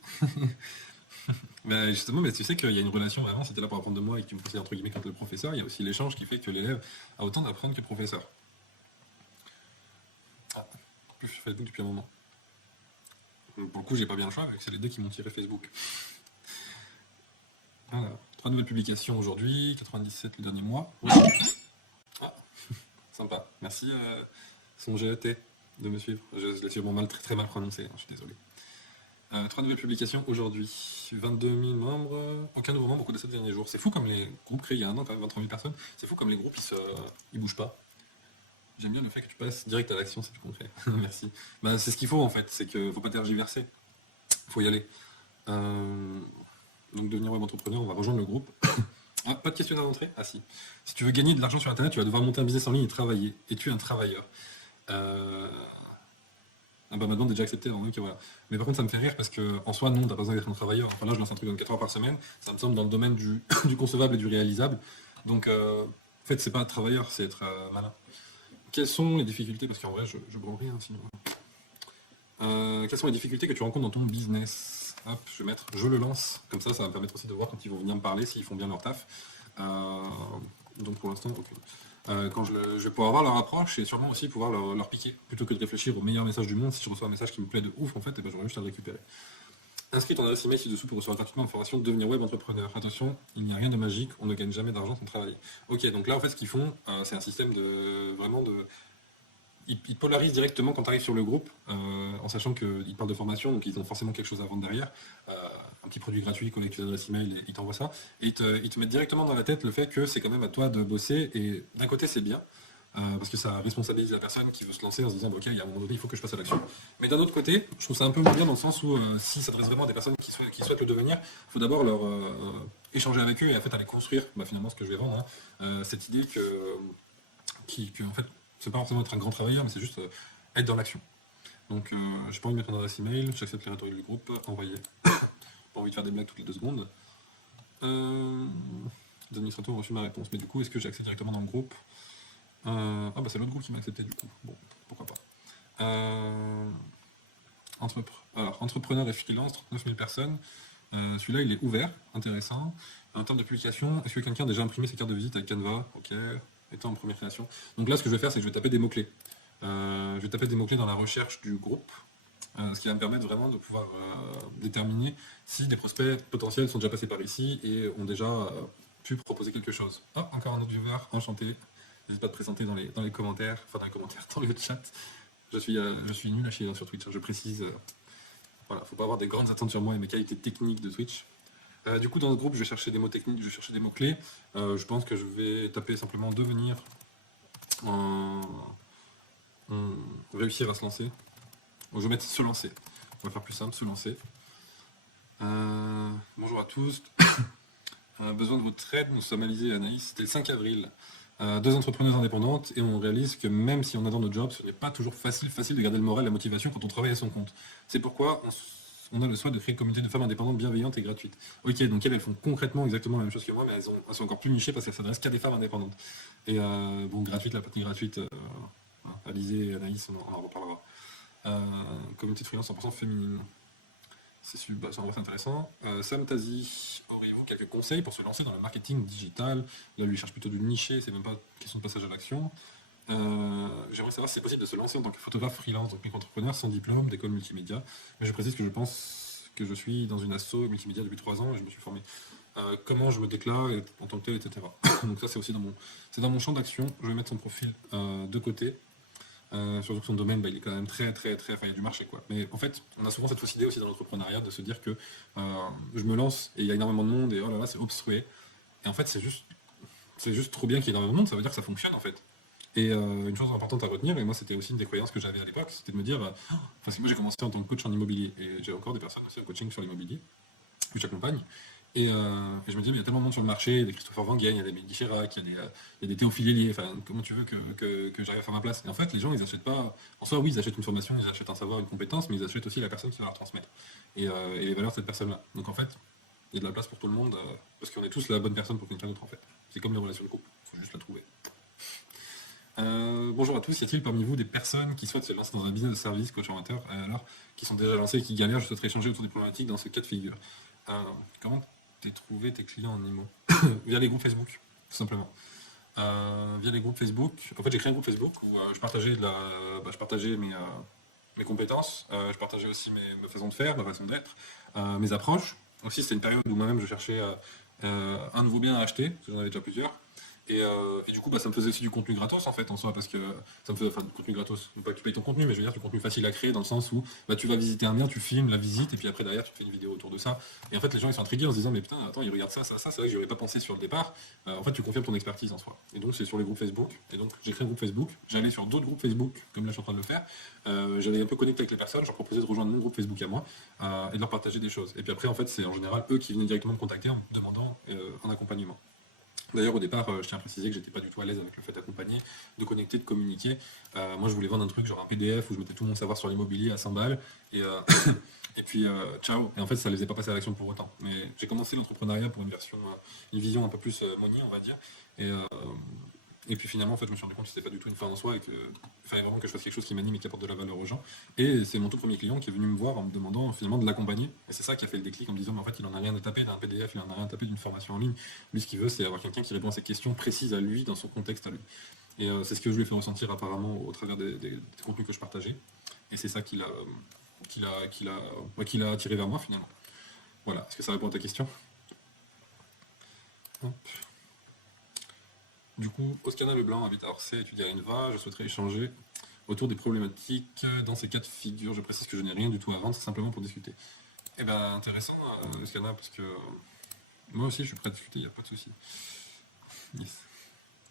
Justement, mais tu sais qu'il y a une relation vraiment, si tu es là pour apprendre de moi et que tu me considères entre guillemets comme le professeur, il y a aussi l'échange qui fait que l'élève a autant d'apprendre que le professeur. Plus sur Facebook depuis un moment. Pour le coup, j'ai pas bien le choix, vu que c'est les deux qui m'ont tiré Facebook. Voilà. 3 nouvelles publications aujourd'hui, 97 le dernier mois. Oui. Sympa. Merci son GET de me suivre. Je l'ai sûrement très mal prononcé, je suis désolé. 3 nouvelles publications aujourd'hui. 22 000 membres, aucun nouveau membre au cours des 7 derniers jours. C'est fou comme les groupes créés il y a un an, quand même 23 000 personnes. C'est fou comme les groupes, ils bougent pas. J'aime bien le fait que tu passes direct à l'action, c'est plus concret. Merci. C'est ce qu'il faut en fait, c'est qu'il ne faut pas tergiverser. Il faut y aller. Donc devenir web entrepreneur, on va rejoindre le groupe. Ah, pas de questionnaire d'entrée? Ah si. Si tu veux gagner de l'argent sur Internet, tu vas devoir monter un business en ligne et travailler. Es-tu un travailleur? Euh, Ah bah ma demande est déjà acceptée, donc ok, voilà. Mais par contre, ça me fait rire parce que en soi, non, t'as pas besoin d'être un travailleur. Enfin là, je lance un truc dans 4 heures par semaine. Ça me semble dans le domaine du, du concevable et du réalisable. Donc, en fait, c'est pas être travailleur, c'est être malin. Quelles sont les difficultés? Parce qu'en vrai, je branle rien sinon. Quelles sont les difficultés que tu rencontres dans ton business? Hop, je vais mettre je le lance. Comme ça va me permettre aussi de voir quand ils vont venir me parler, s'ils font bien leur taf. Euh, donc pour l'instant, ok. Quand je vais pouvoir voir leur approche et sûrement aussi pouvoir leur piquer. Plutôt que de réfléchir au meilleur message du monde, si je reçois un message qui me plaît de ouf, en fait, et ben, j'aurais juste à le récupérer. Inscris ton adresse email ci-dessous pour recevoir gratuitement l'information de devenir web entrepreneur. Attention, il n'y a rien de magique, on ne gagne jamais d'argent sans travailler. Ok, donc là, en fait, ce qu'ils font, c'est un système de vraiment de ils polarisent directement quand tu arrives sur le groupe, en sachant qu'ils parlent de formation, donc ils ont forcément quelque chose à vendre derrière. Euh, un petit produit gratuit, collecte l'adresse email, et ils t'envoient ça. Et ils te mettent directement dans la tête le fait que c'est quand même à toi de bosser. Et d'un côté, c'est bien, parce que ça responsabilise la personne qui veut se lancer en se disant bah, ok, il y a un moment donné, il faut que je passe à l'action. Mais d'un autre côté, je trouve ça un peu moins bien dans le sens où si ça s'adresse vraiment à des personnes qui souhaitent le devenir, il faut d'abord leur échanger avec eux et en fait aller construire bah, finalement ce que je vais vendre. Hein. Cette idée que en fait, c'est pas forcément être un grand travailleur, mais c'est juste être dans l'action. Donc, j'ai pas envie de mettre mon adresse email, j'accepte les rhétoriques du groupe, envoyer. Pas envie de faire des blagues toutes les 2 secondes. Les administrateurs ont reçu ma réponse, mais du coup, est-ce que j'ai accès directement dans le groupe? Ah bah c'est l'autre groupe qui m'a accepté du coup. Bon, pourquoi pas. Alors, entrepreneur et freelance, 39 000 personnes. Celui-là, il est ouvert, intéressant. En termes de publication, est-ce que quelqu'un a déjà imprimé ses cartes de visite avec Canva? Ok, étant en première création. Donc là, ce que je vais faire, c'est que je vais taper des mots-clés. Je vais taper des mots-clés dans la recherche du groupe, ce qui va me permettre vraiment de pouvoir déterminer si des prospects potentiels sont déjà passés par ici et ont déjà pu proposer quelque chose. Hop, encore un autre viewer, enchanté. N'hésite pas à te présenter dans les commentaires, enfin dans les commentaires, dans le chat. Je suis nul à chier sur Twitch, hein, je précise. Voilà, faut pas avoir des grandes attentes sur moi et mes qualités techniques de Twitch. Du coup, dans ce groupe, je vais chercher des mots techniques, je vais chercher des mots-clés. Je pense que je vais taper simplement devenir, réussir à se lancer. Donc, je vais mettre se lancer. On va faire plus simple, se lancer. Bonjour à tous. Besoin de votre aide, nous sommes Alizé et Anaïs. C'était le 5 avril. 2 entrepreneuses indépendantes et on réalise que même si on adore notre job, ce n'est pas toujours facile de garder le moral et la motivation quand on travaille à son compte. C'est pourquoi on a le souhait de créer une communauté de femmes indépendantes bienveillantes et gratuites. Ok, donc elles font concrètement exactement la même chose que moi, mais elles sont encore plus nichées parce qu'elles s'adressent qu'à des femmes indépendantes. Et bon, gratuite, la partie gratuite, Alizé et Anaïs, on en reparlera. Communauté de freelance 100% féminine. C'est en vrai intéressant. Sam Tazi, auriez-vous quelques conseils pour se lancer dans le marketing digital? Là, lui, il cherche plutôt du niché, c'est même pas question de passage à l'action. J'aimerais savoir si c'est possible de se lancer en tant que photographe freelance, donc micro-entrepreneur, sans diplôme, d'école multimédia. Mais je précise que je pense que je suis dans une asso multimédia depuis 3 ans et je me suis formé. Comment je me déclare en tant que tel, etc. Donc ça, c'est aussi dans mon champ d'action. Je vais mettre son profil de côté. Surtout que son domaine, bah, il est quand même très, très, très. Enfin, il y a du marché, quoi. Mais en fait, on a souvent cette fausse idée aussi dans l'entrepreneuriat de se dire que je me lance et il y a énormément de monde et oh là là, c'est obstrué. Et en fait, c'est juste trop bien qu'il y ait énormément de monde, ça veut dire que ça fonctionne en fait. Et une chose importante à retenir, et moi c'était aussi une des croyances que j'avais à l'époque, c'était de me dire, enfin, si moi j'ai commencé en tant que coach en immobilier, et j'ai encore des personnes aussi en coaching sur l'immobilier, que j'accompagne. Et je me dis, mais il y a tellement de monde sur le marché, il y a des Christopher Van Gogh, il y a des Mehdi Chirac, il y a des Théophile Hélier, enfin, comment tu veux que j'arrive à faire ma place? Et en fait, les gens, ils achètent pas. En soi, oui, ils achètent une formation, ils achètent un savoir, une compétence, mais ils achètent aussi la personne qui va leur transmettre. Et les valeurs de cette personne-là. Donc en fait, il y a de la place pour tout le monde, parce qu'on est tous la bonne personne pour quelqu'un d'autre en fait. C'est comme les relations de couple, il faut juste la trouver. Bonjour à tous, y a-t-il parmi vous des personnes qui souhaitent se lancer dans un business de service, coach amateur, alors qui sont déjà lancés et qui galèrent? Je souhaiterais échanger autour des problématiques dans ce cas de figure. Comment t'es trouvé tes clients en IMO? Via les groupes Facebook, tout simplement. Via les groupes Facebook. En fait, j'ai créé un groupe Facebook où je partageais mes compétences, je partageais aussi ma façon de faire, ma façon d'être, mes approches. Aussi, c'était une période où moi-même je cherchais un nouveau bien à acheter, parce que j'en avais déjà plusieurs. Et du coup, bah, ça me faisait aussi du contenu gratos en fait en soi, parce que ça me faisait, enfin, du contenu gratos, non pas que tu payes ton contenu, mais je veux dire du contenu facile à créer dans le sens où bah, tu vas visiter un bien, tu filmes la visite, et puis après derrière tu te fais une vidéo autour de ça. Et en fait, les gens ils sont intrigués en se disant, mais putain, attends, ils regardent ça, c'est vrai que j'y aurais pas pensé sur le départ. En fait, tu confirmes ton expertise en soi. Et donc, c'est sur les groupes Facebook. Et donc, j'ai créé un groupe Facebook, j'allais sur d'autres groupes Facebook, comme là je suis en train de le faire. J'allais un peu connecter avec les personnes, je leur proposais de rejoindre mon groupe Facebook à moi et de leur partager des choses. Et puis après, en fait, c'est en général eux qui venaient directement me contacter en me demandant un accompagnement. D'ailleurs, au départ, je tiens à préciser que j'étais pas du tout à l'aise avec le fait d'accompagner, de connecter, de communiquer. Moi, je voulais vendre un truc, genre un PDF où je mettais tout mon savoir sur l'immobilier à 100 balles, et, et puis ciao. Et en fait, ça ne les faisait pas passer à l'action pour autant. Mais j'ai commencé l'entrepreneuriat pour une vision un peu plus money, on va dire. Et, euh, et puis finalement, en fait, je me suis rendu compte que c'était pas du tout une fin en soi et qu'il fallait vraiment que je fasse quelque chose qui m'anime et qui apporte de la valeur aux gens. Et c'est mon tout premier client qui est venu me voir en me demandant finalement de l'accompagner. Et c'est ça qui a fait le déclic en me disant, mais en fait, il en a rien à taper d'un PDF, il en a rien à taper d'une formation en ligne. Lui, ce qu'il veut, c'est avoir quelqu'un qui répond à ses questions précises à lui, dans son contexte à lui. Et c'est ce que je lui ai fait ressentir apparemment au travers des contenus que je partageais. Et c'est ça qui l'a attiré vers moi finalement. Voilà, est-ce que ça répond à ta question? Hop. Du coup, Oscana Leblanc habite à Orsay, étudie à l'INVA. Je souhaiterais échanger autour des problématiques dans ces cas de figure. Je précise que je n'ai rien du tout à vendre, c'est simplement pour discuter. Eh ben, intéressant, Oscana, parce que moi aussi je suis prêt à discuter, il n'y a pas de souci. Yes.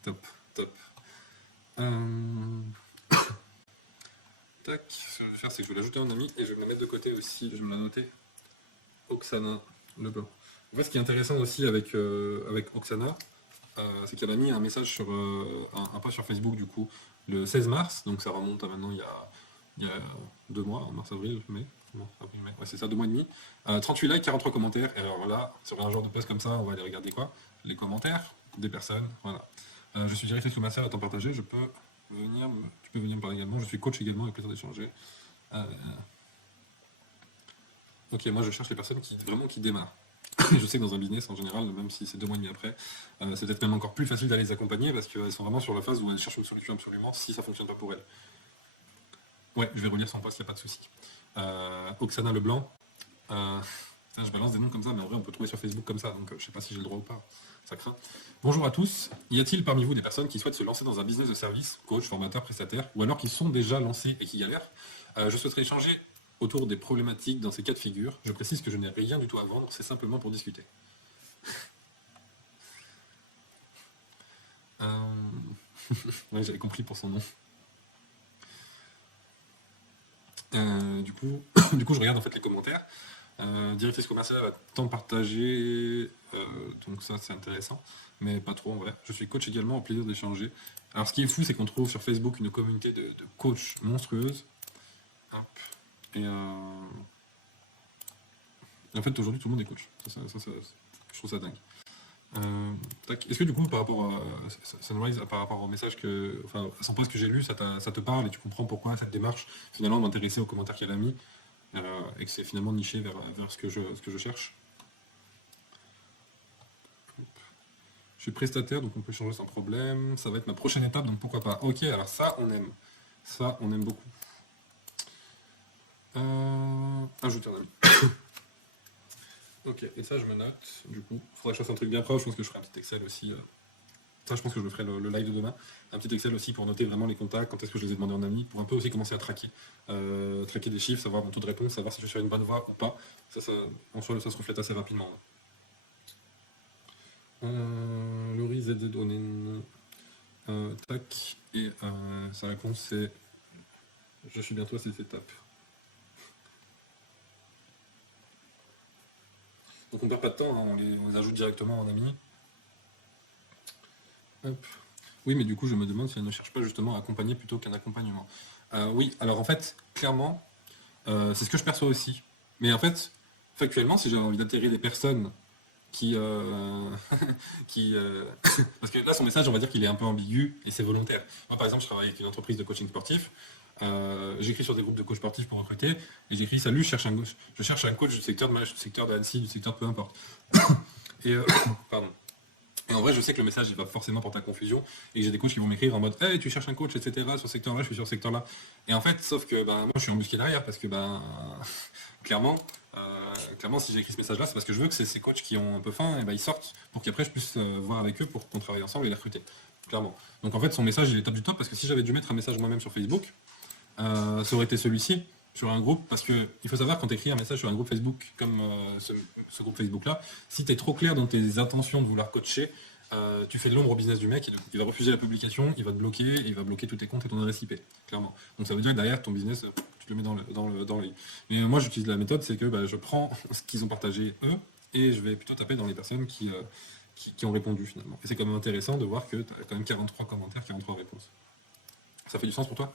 Top, top. Tac, ce que je vais faire, c'est que je vais l'ajouter en ami et je vais me la mettre de côté aussi. Je vais me la noter. Oksana Leblanc. En fait, ce qui est intéressant aussi avec Oksana, c'est qu'elle a mis un message sur un post sur Facebook du coup le 16 mars, donc ça remonte à maintenant il y a 2 mois, en mars, avril, mai. Non, avril, mai. Ouais, c'est ça, 2 mois et demi. 38 likes, 43 commentaires. Et alors là, sur un genre de post comme ça, on va aller regarder quoi? Les commentaires des personnes. Voilà. Je suis directrice commerciale à temps partagé. Tu peux venir me parler également. Je suis coach également, avec plaisir d'échanger. Euh, ok, moi je cherche les personnes qui démarrent. Et je sais que dans un business en général, même si c'est 2 mois et demi après, c'est peut-être même encore plus facile d'aller les accompagner parce qu'elles sont vraiment sur la phase où elles cherchent une solution absolument si ça fonctionne pas pour elles. Ouais, je vais relire son post, il n'y a pas de souci. Oksana Leblanc. Je balance des noms comme ça, mais en vrai, on peut trouver sur Facebook comme ça, donc je sais pas si j'ai le droit ou pas. Ça craint. Bonjour à tous. Y a-t-il parmi vous des personnes qui souhaitent se lancer dans un business de service, coach, formateur, prestataire, ou alors qui sont déjà lancés et qui galèrent? Je souhaiterais échanger autour des problématiques dans ces cas de figure. Je précise que je n'ai rien du tout à vendre, c'est simplement pour discuter. Ouais, j'avais compris pour son nom. Du coup, je regarde en fait les commentaires. Directrice commerciale va tant partager, donc ça c'est intéressant, mais pas trop en vrai. Je suis coach également, au plaisir d'échanger. Alors ce qui est fou, c'est qu'on trouve sur Facebook une communauté de coachs monstrueuse. Hop. Et en fait aujourd'hui tout le monde est coach. Je trouve ça dingue. Tac. Est-ce que du coup par rapport à Sunrise, par rapport au message enfin à son post que j'ai lu, ça te parle et tu comprends pourquoi cette démarche finalement m'intéresser aux commentaires qu'elle a mis? Et que c'est finalement niché vers ce que je cherche. Je suis prestataire, donc on peut changer sans problème. Ça va être ma prochaine étape, donc pourquoi pas. Ok, alors ça, on aime. Ça, on aime beaucoup. Ajouter un ami. Ok, et ça, je me note. Du coup, il faudra que je fasse un truc bien propre. Je pense que je ferai un petit Excel aussi. Ça, je pense que je le ferai le live de demain. Un petit Excel aussi pour noter vraiment les contacts, quand est-ce que je les ai demandés en ami, pour un peu aussi commencer à traquer. Traquer des chiffres, savoir mon taux de réponse, savoir si je suis sur une bonne voie ou pas. En soi, ça se reflète assez rapidement. Laurie ZZ Onen. Tac. Et sa réponse c'est je suis bientôt à cette étape. Donc on perd pas de temps, hein, on les ajoute directement en ami. Hop. Oui, mais du coup, je me demande si elle ne cherche pas justement à accompagner plutôt qu'un accompagnement. Oui, alors en fait, clairement, c'est ce que je perçois aussi. Mais en fait, factuellement, si j'ai envie d'atterrir des personnes qui... qui parce que là, son message, on va dire qu'il est un peu ambigu et c'est volontaire. Moi, par exemple, je travaille avec une entreprise de coaching sportif. J'écris sur des groupes de coachs sportifs pour recruter et j'écris salut, je cherche un coach du secteur de Annecy, du secteur peu importe. Et pardon. Et en vrai, je sais que le message il va forcément porter à confusion et que j'ai des coachs qui vont m'écrire en mode hey, tu cherches un coach, etc. sur ce secteur-là, je suis sur ce secteur-là. Et en fait, sauf que moi je suis embusqué derrière parce que clairement, si j'ai écrit ce message-là, c'est parce que je veux que ces coachs qui ont un peu faim, et ils sortent pour qu'après je puisse voir avec eux pour qu'on travaille ensemble et les recruter. Clairement. Donc en fait, son message il est top du top parce que si j'avais dû mettre un message moi-même sur Facebook, ça aurait été celui-ci sur un groupe, parce que il faut savoir quand tu écris un message sur un groupe Facebook comme ce groupe Facebook là, si tu es trop clair dans tes intentions de vouloir coacher, tu fais de l'ombre au business du mec et il va refuser la publication, il va te bloquer, et il va bloquer tous tes comptes et ton adresse IP, clairement. Donc ça veut dire que derrière ton business, tu le mets dans le lit. Mais moi j'utilise la méthode, c'est que je prends ce qu'ils ont partagé eux et je vais plutôt taper dans les personnes qui qui ont répondu finalement. Et c'est quand même intéressant de voir que tu as quand même 43 commentaires, 43 réponses. Ça fait du sens pour toi?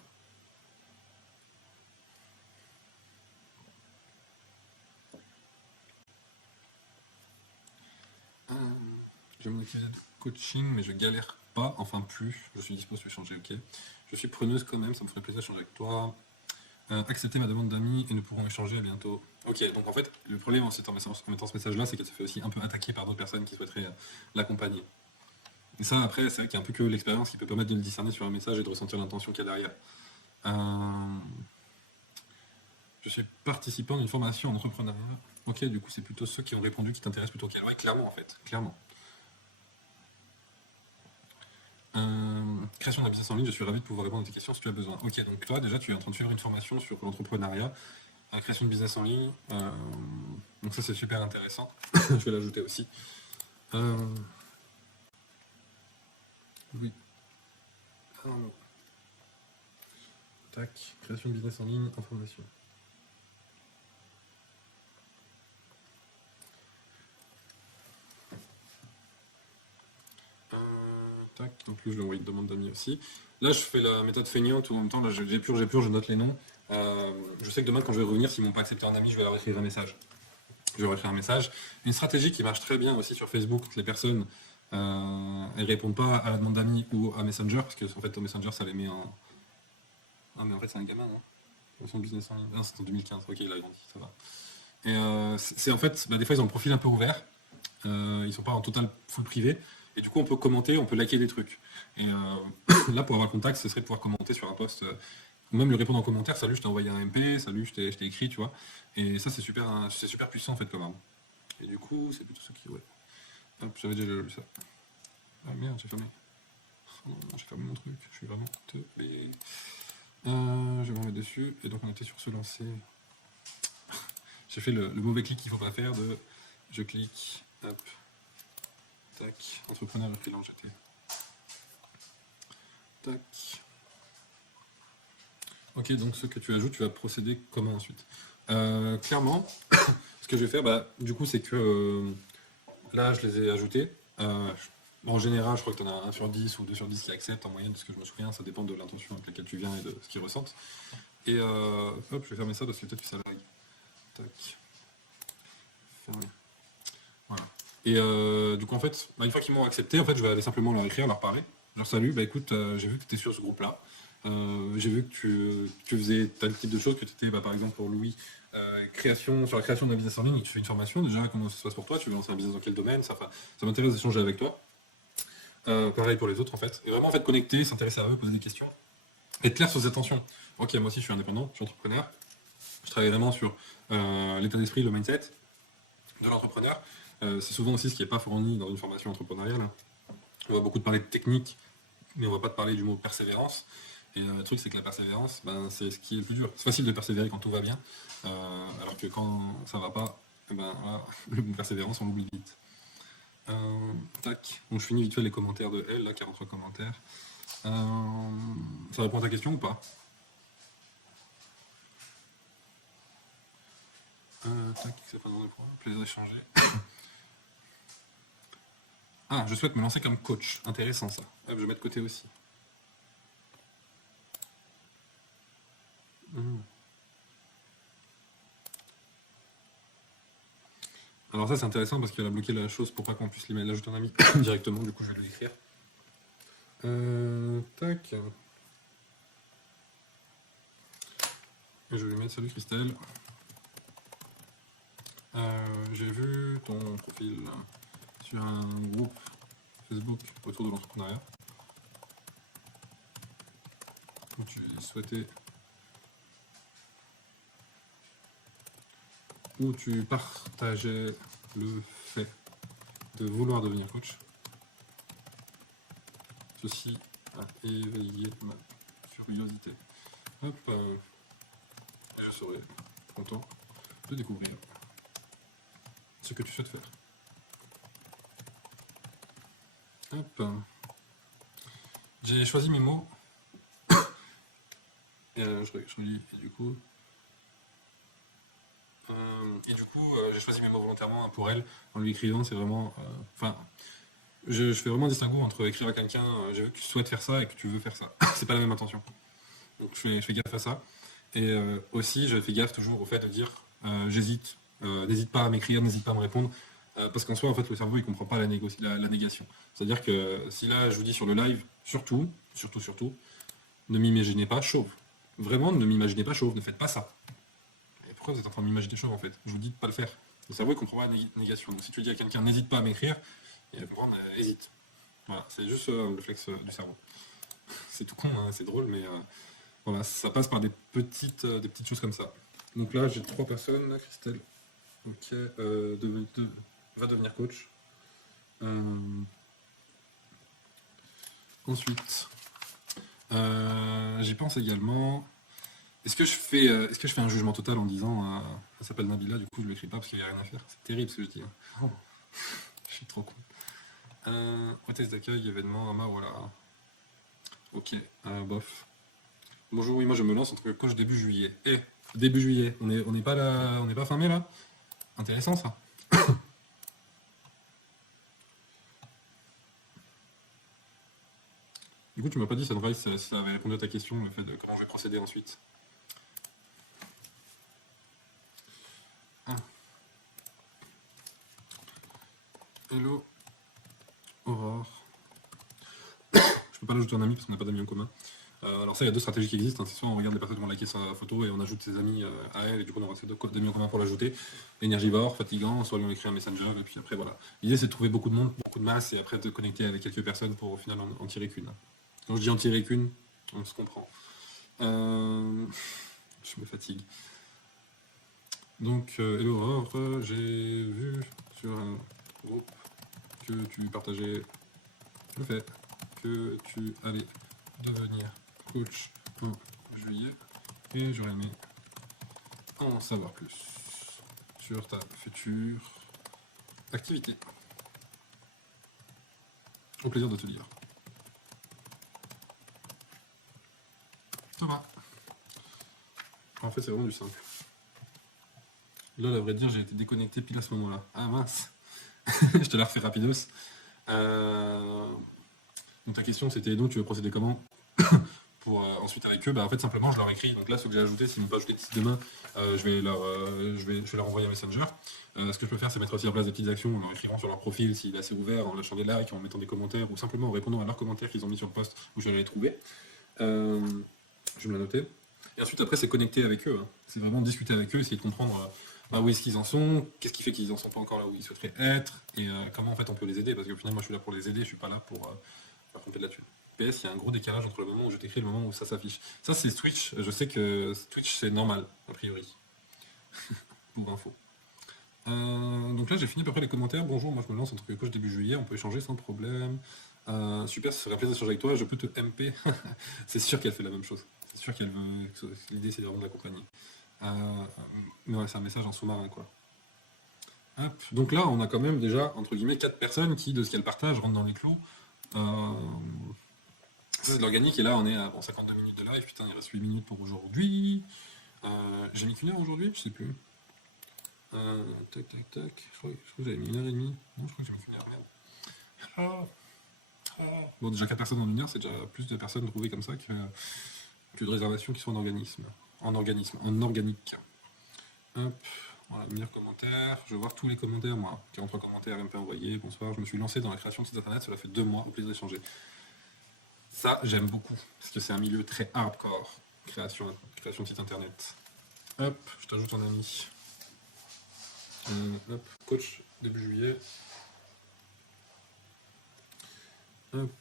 J'ai mon épisode de coaching, mais je galère pas, enfin plus. Je suis dispo sur échanger, ok. Je suis preneuse quand même, ça me ferait plaisir d'échanger avec toi. Accepter ma demande d'amis et nous pourrons échanger bientôt. Ok, donc en fait, le problème en mettant ce message-là, c'est qu'elle se fait aussi un peu attaquer par d'autres personnes qui souhaiteraient l'accompagner. Et ça, après, c'est vrai qu'il n'y a un peu que l'expérience qui peut permettre de le discerner sur un message et de ressentir l'intention qu'il y a derrière. Je suis participant d'une formation en entrepreneuriat. Ok, du coup, c'est plutôt ceux qui ont répondu qui t'intéressent plutôt qu'elle. Ouais, clairement, en fait, clairement. Création d'un business en ligne, je suis ravi de pouvoir répondre à tes questions si tu as besoin. Ok, donc toi, déjà, tu es en train de suivre une formation sur l'entrepreneuriat, la création de business en ligne. Donc ça, c'est super intéressant. Je vais l'ajouter aussi. Oui. Ah, non. Tac, création de business en ligne, information. Tac, en plus je lui envoie une demande d'amis aussi. Là, je fais la méthode feignante, en même temps, là, j'épure, je note les noms. Je sais que demain, quand je vais revenir, s'ils m'ont pas accepté en ami, je vais leur écrire un message. Je vais leur écrire un message. Une stratégie qui marche très bien aussi sur Facebook, les personnes, elles répondent pas à la demande d'amis ou à Messenger, parce que en fait, au Messenger, ça les met en... Ah, mais en fait, c'est un gamin, non? Son business en ligne. Non, c'est en 2015, ok, il a grandi, ça va. Et c'est en fait, bah, des fois, ils ont le profil un peu ouvert. Ils sont pas en total full privé. Et du coup, on peut commenter, on peut liker des trucs. Et là, pour avoir le contact, ce serait de pouvoir commenter sur un post, ou même lui répondre en commentaire, salut, je t'ai envoyé un MP, salut, je t'ai écrit, tu vois. Et ça, c'est super puissant, en fait, comme arme. Et du coup, c'est plutôt ce qui... Ouais. Hop, j'avais déjà lu ça. Ah merde, j'ai fermé. Oh non, j'ai fermé mon truc, je suis vraiment teubé. Je vais me remettre dessus. Et donc, on était sur se lancer. J'ai fait le mauvais clic qu'il faut pas faire de... Je clique, hop, tac, entrepreneur et freelance jeté. Tac. Ok, donc ce que tu ajoutes, tu vas procéder comment ensuite? Clairement, ce que je vais faire, bah, du coup, c'est que là, je les ai ajoutés. En général, je crois que tu en as 1 sur 10 ou 2 sur 10 qui acceptent en moyenne, de ce que je me souviens, ça dépend de l'intention avec laquelle tu viens et de ce qu'ils ressentent. Et hop, je vais fermer ça parce que peut-être que ça lag. Tac. Fermer. Voilà. Et du coup, en fait, bah, une fois qu'ils m'ont accepté, en fait, je vais aller simplement leur écrire, leur parler. Genre, salut, bah écoute, j'ai vu que tu étais sur ce groupe-là. J'ai vu que tu faisais tel type de choses, que tu étais, bah, par exemple, pour Louis, sur la création d'un business en ligne, tu fais une formation. Déjà, comment ça se passe pour toi? Tu veux lancer un business dans quel domaine? Ça m'intéresse d'échanger avec toi. Pareil pour les autres, en fait. Et vraiment, en fait, connecter, s'intéresser à eux, poser des questions. Être clair sur ses intentions. Ok, moi aussi, je suis indépendant, je suis entrepreneur. Je travaille vraiment sur l'état d'esprit, le mindset de l'entrepreneur. C'est souvent aussi ce qui n'est pas fourni dans une formation entrepreneuriale, hein. On va beaucoup te parler de technique, mais on va pas te parler du mot persévérance. Et le truc, c'est que la persévérance, ben, c'est ce qui est le plus dur. C'est facile de persévérer quand tout va bien, alors que quand ça va pas, eh ben, voilà, le mot persévérance, on l'oublie vite. Tac. Donc je finis vite fait les commentaires de elle, là, 43 commentaires. Ça répond à ta question ou pas? Tac, c'est pas dans les points. Plaisir d'échanger. Ah, je souhaite me lancer comme coach. Intéressant ça. Hop, je mets de côté aussi. Hmm. Alors ça c'est intéressant parce qu'elle a bloqué la chose pour pas qu'on puisse l'ajouter en ami directement, du coup je vais lui écrire. Tac. Et je vais lui mettre salut Christelle. J'ai vu ton profil sur un groupe Facebook autour de l'entrepreneuriat où tu souhaitais, où tu partageais le fait de vouloir devenir coach. Ceci a éveillé ma curiosité. Hop, je serai content de découvrir ce que tu souhaites faire. Hop. J'ai choisi mes mots. Je relis, et du coup... j'ai choisi mes mots volontairement, hein, pour elle, en lui écrivant, c'est vraiment... Enfin, je fais vraiment un distinguo entre écrire à quelqu'un, tu souhaites faire ça et que tu veux faire ça. C'est pas la même intention. Donc je fais gaffe à ça. Et aussi, je fais gaffe toujours au fait de dire j'hésite, n'hésite pas à m'écrire, n'hésite pas à me répondre. Parce qu'en soi, en fait, le cerveau, il comprend pas la négation. C'est-à-dire que si là, je vous dis sur le live, surtout, ne m'imaginez pas chauve. Vraiment, ne m'imaginez pas chauve, ne faites pas ça. Et pourquoi vous êtes en train de m'imaginer chauve, en fait? Je vous dis de pas le faire. Le cerveau, il comprend pas la négation. Donc si tu dis à quelqu'un n'hésite pas à m'écrire, il va comprendre hésite. Voilà, c'est juste le réflexe du cerveau. C'est tout con, hein, c'est drôle, mais voilà, ça passe par des petites choses comme ça. Donc là, j'ai 3 personnes. Christelle, ok, va devenir coach. Ensuite, j'y pense également. Est-ce que je fais un jugement total en disant elle s'appelle Nabila, du coup je l'écris pas parce qu'il n'y a rien à faire. C'est terrible ce que je dis. Hein. Oh, je suis trop con. Hôtesse d'accueil, événement, voilà. Ok, bof. Bonjour, oui, moi je me lance entre coach début juillet. Début juillet, on n'est pas là, on n'est pas fin mai là. Intéressant ça. Du coup, tu m'as pas dit, Sunrise, si ça avait répondu à ta question, le fait de comment je vais procéder ensuite. Ah. Hello, Aurore. Je peux pas l'ajouter en ami parce qu'on n'a pas d'amis en commun. Alors ça, il y a 2 stratégies qui existent. Hein. C'est soit on regarde les personnes qui ont liké sa photo et on ajoute ses amis à elle, et du coup on aura ses 2 amis en commun pour l'ajouter. Énergivore, fatigant, soit on écrit un messenger, et puis après voilà. L'idée c'est de trouver beaucoup de monde, beaucoup de masse, et après de connecter avec quelques personnes pour au final en tirer qu'une. Quand je dis en tirer qu'une, on se comprend. Je me fatigue. Donc, hello Aurore, j'ai vu sur un groupe que tu partageais le fait que tu allais devenir coach en juillet et j'aurais aimé en savoir plus sur ta future activité. Au plaisir de te lire. Ça va. En fait, c'est vraiment du simple. Là, à vrai dire, j'ai été déconnecté pile à ce moment-là. Ah mince. Je te la refais rapidos. Donc ta question, c'était donc tu veux procéder comment pour ensuite avec eux, en fait simplement je leur écris. Donc là, ce que j'ai ajouté, s'ils m'ont pas ajouté d'ici demain, je vais leur envoyer un messenger. Ce que je peux faire, c'est mettre aussi en place des petites actions en leur écrivant sur leur profil s'il est assez ouvert, en lâchant des likes, en mettant des commentaires, ou simplement en répondant à leurs commentaires qu'ils ont mis sur le post où je vais les trouver. Je vais me la noter. Et ensuite, après, c'est connecter avec eux. Hein. C'est vraiment discuter avec eux, essayer de comprendre où est-ce qu'ils en sont, qu'est-ce qui fait qu'ils en sont pas encore là où ils souhaiteraient être, et comment en fait on peut les aider. Parce qu'au final, moi, je suis là pour les aider, je suis pas là pour raconter de la thune. PS, il y a un gros décalage entre le moment où je t'écris et le moment où ça s'affiche. Ça, c'est Twitch. Je sais que Twitch, c'est normal, a priori. Pour info. Donc là, j'ai fini à peu près les commentaires. Bonjour, moi je me lance entre coach début juillet, on peut échanger sans problème. Super, ça serait plaisir d'échanger avec toi, je peux te MP. C'est sûr qu'elle fait la même chose. C'est sûr qu'elle veut. L'idée, c'est vraiment de l'accompagner. Mais ouais, c'est un message en sous-marin, quoi. Hop. Donc là, on a quand même déjà, entre guillemets, 4 personnes qui, de ce qu'elles partagent, rentrent dans les clous. Ça, c'est de l'organique, et là, on est à 52 minutes de live. Putain, il reste 8 minutes pour aujourd'hui. J'ai mis qu'une heure aujourd'hui, je sais plus. Tac, tac, tac. Je crois que j'avais mis 1h30. Non, je crois que j'ai mis qu'une heure, merde. Bon, déjà 4 personnes en 1 heure, c'est déjà plus de personnes trouvées comme ça que de réservations qui sont en organisme. En organique. Hop, voilà, meilleur commentaire. Je vais voir tous les commentaires, moi. 43 commentaires, MP envoyés. Bonsoir, je me suis lancé dans la création de site internet, cela fait 2 mois, au plaisir d'échanger. Ça, j'aime beaucoup, parce que c'est un milieu très hardcore, création de site internet. Hop, je t'ajoute en ami. Hop, coach, début juillet. Hop.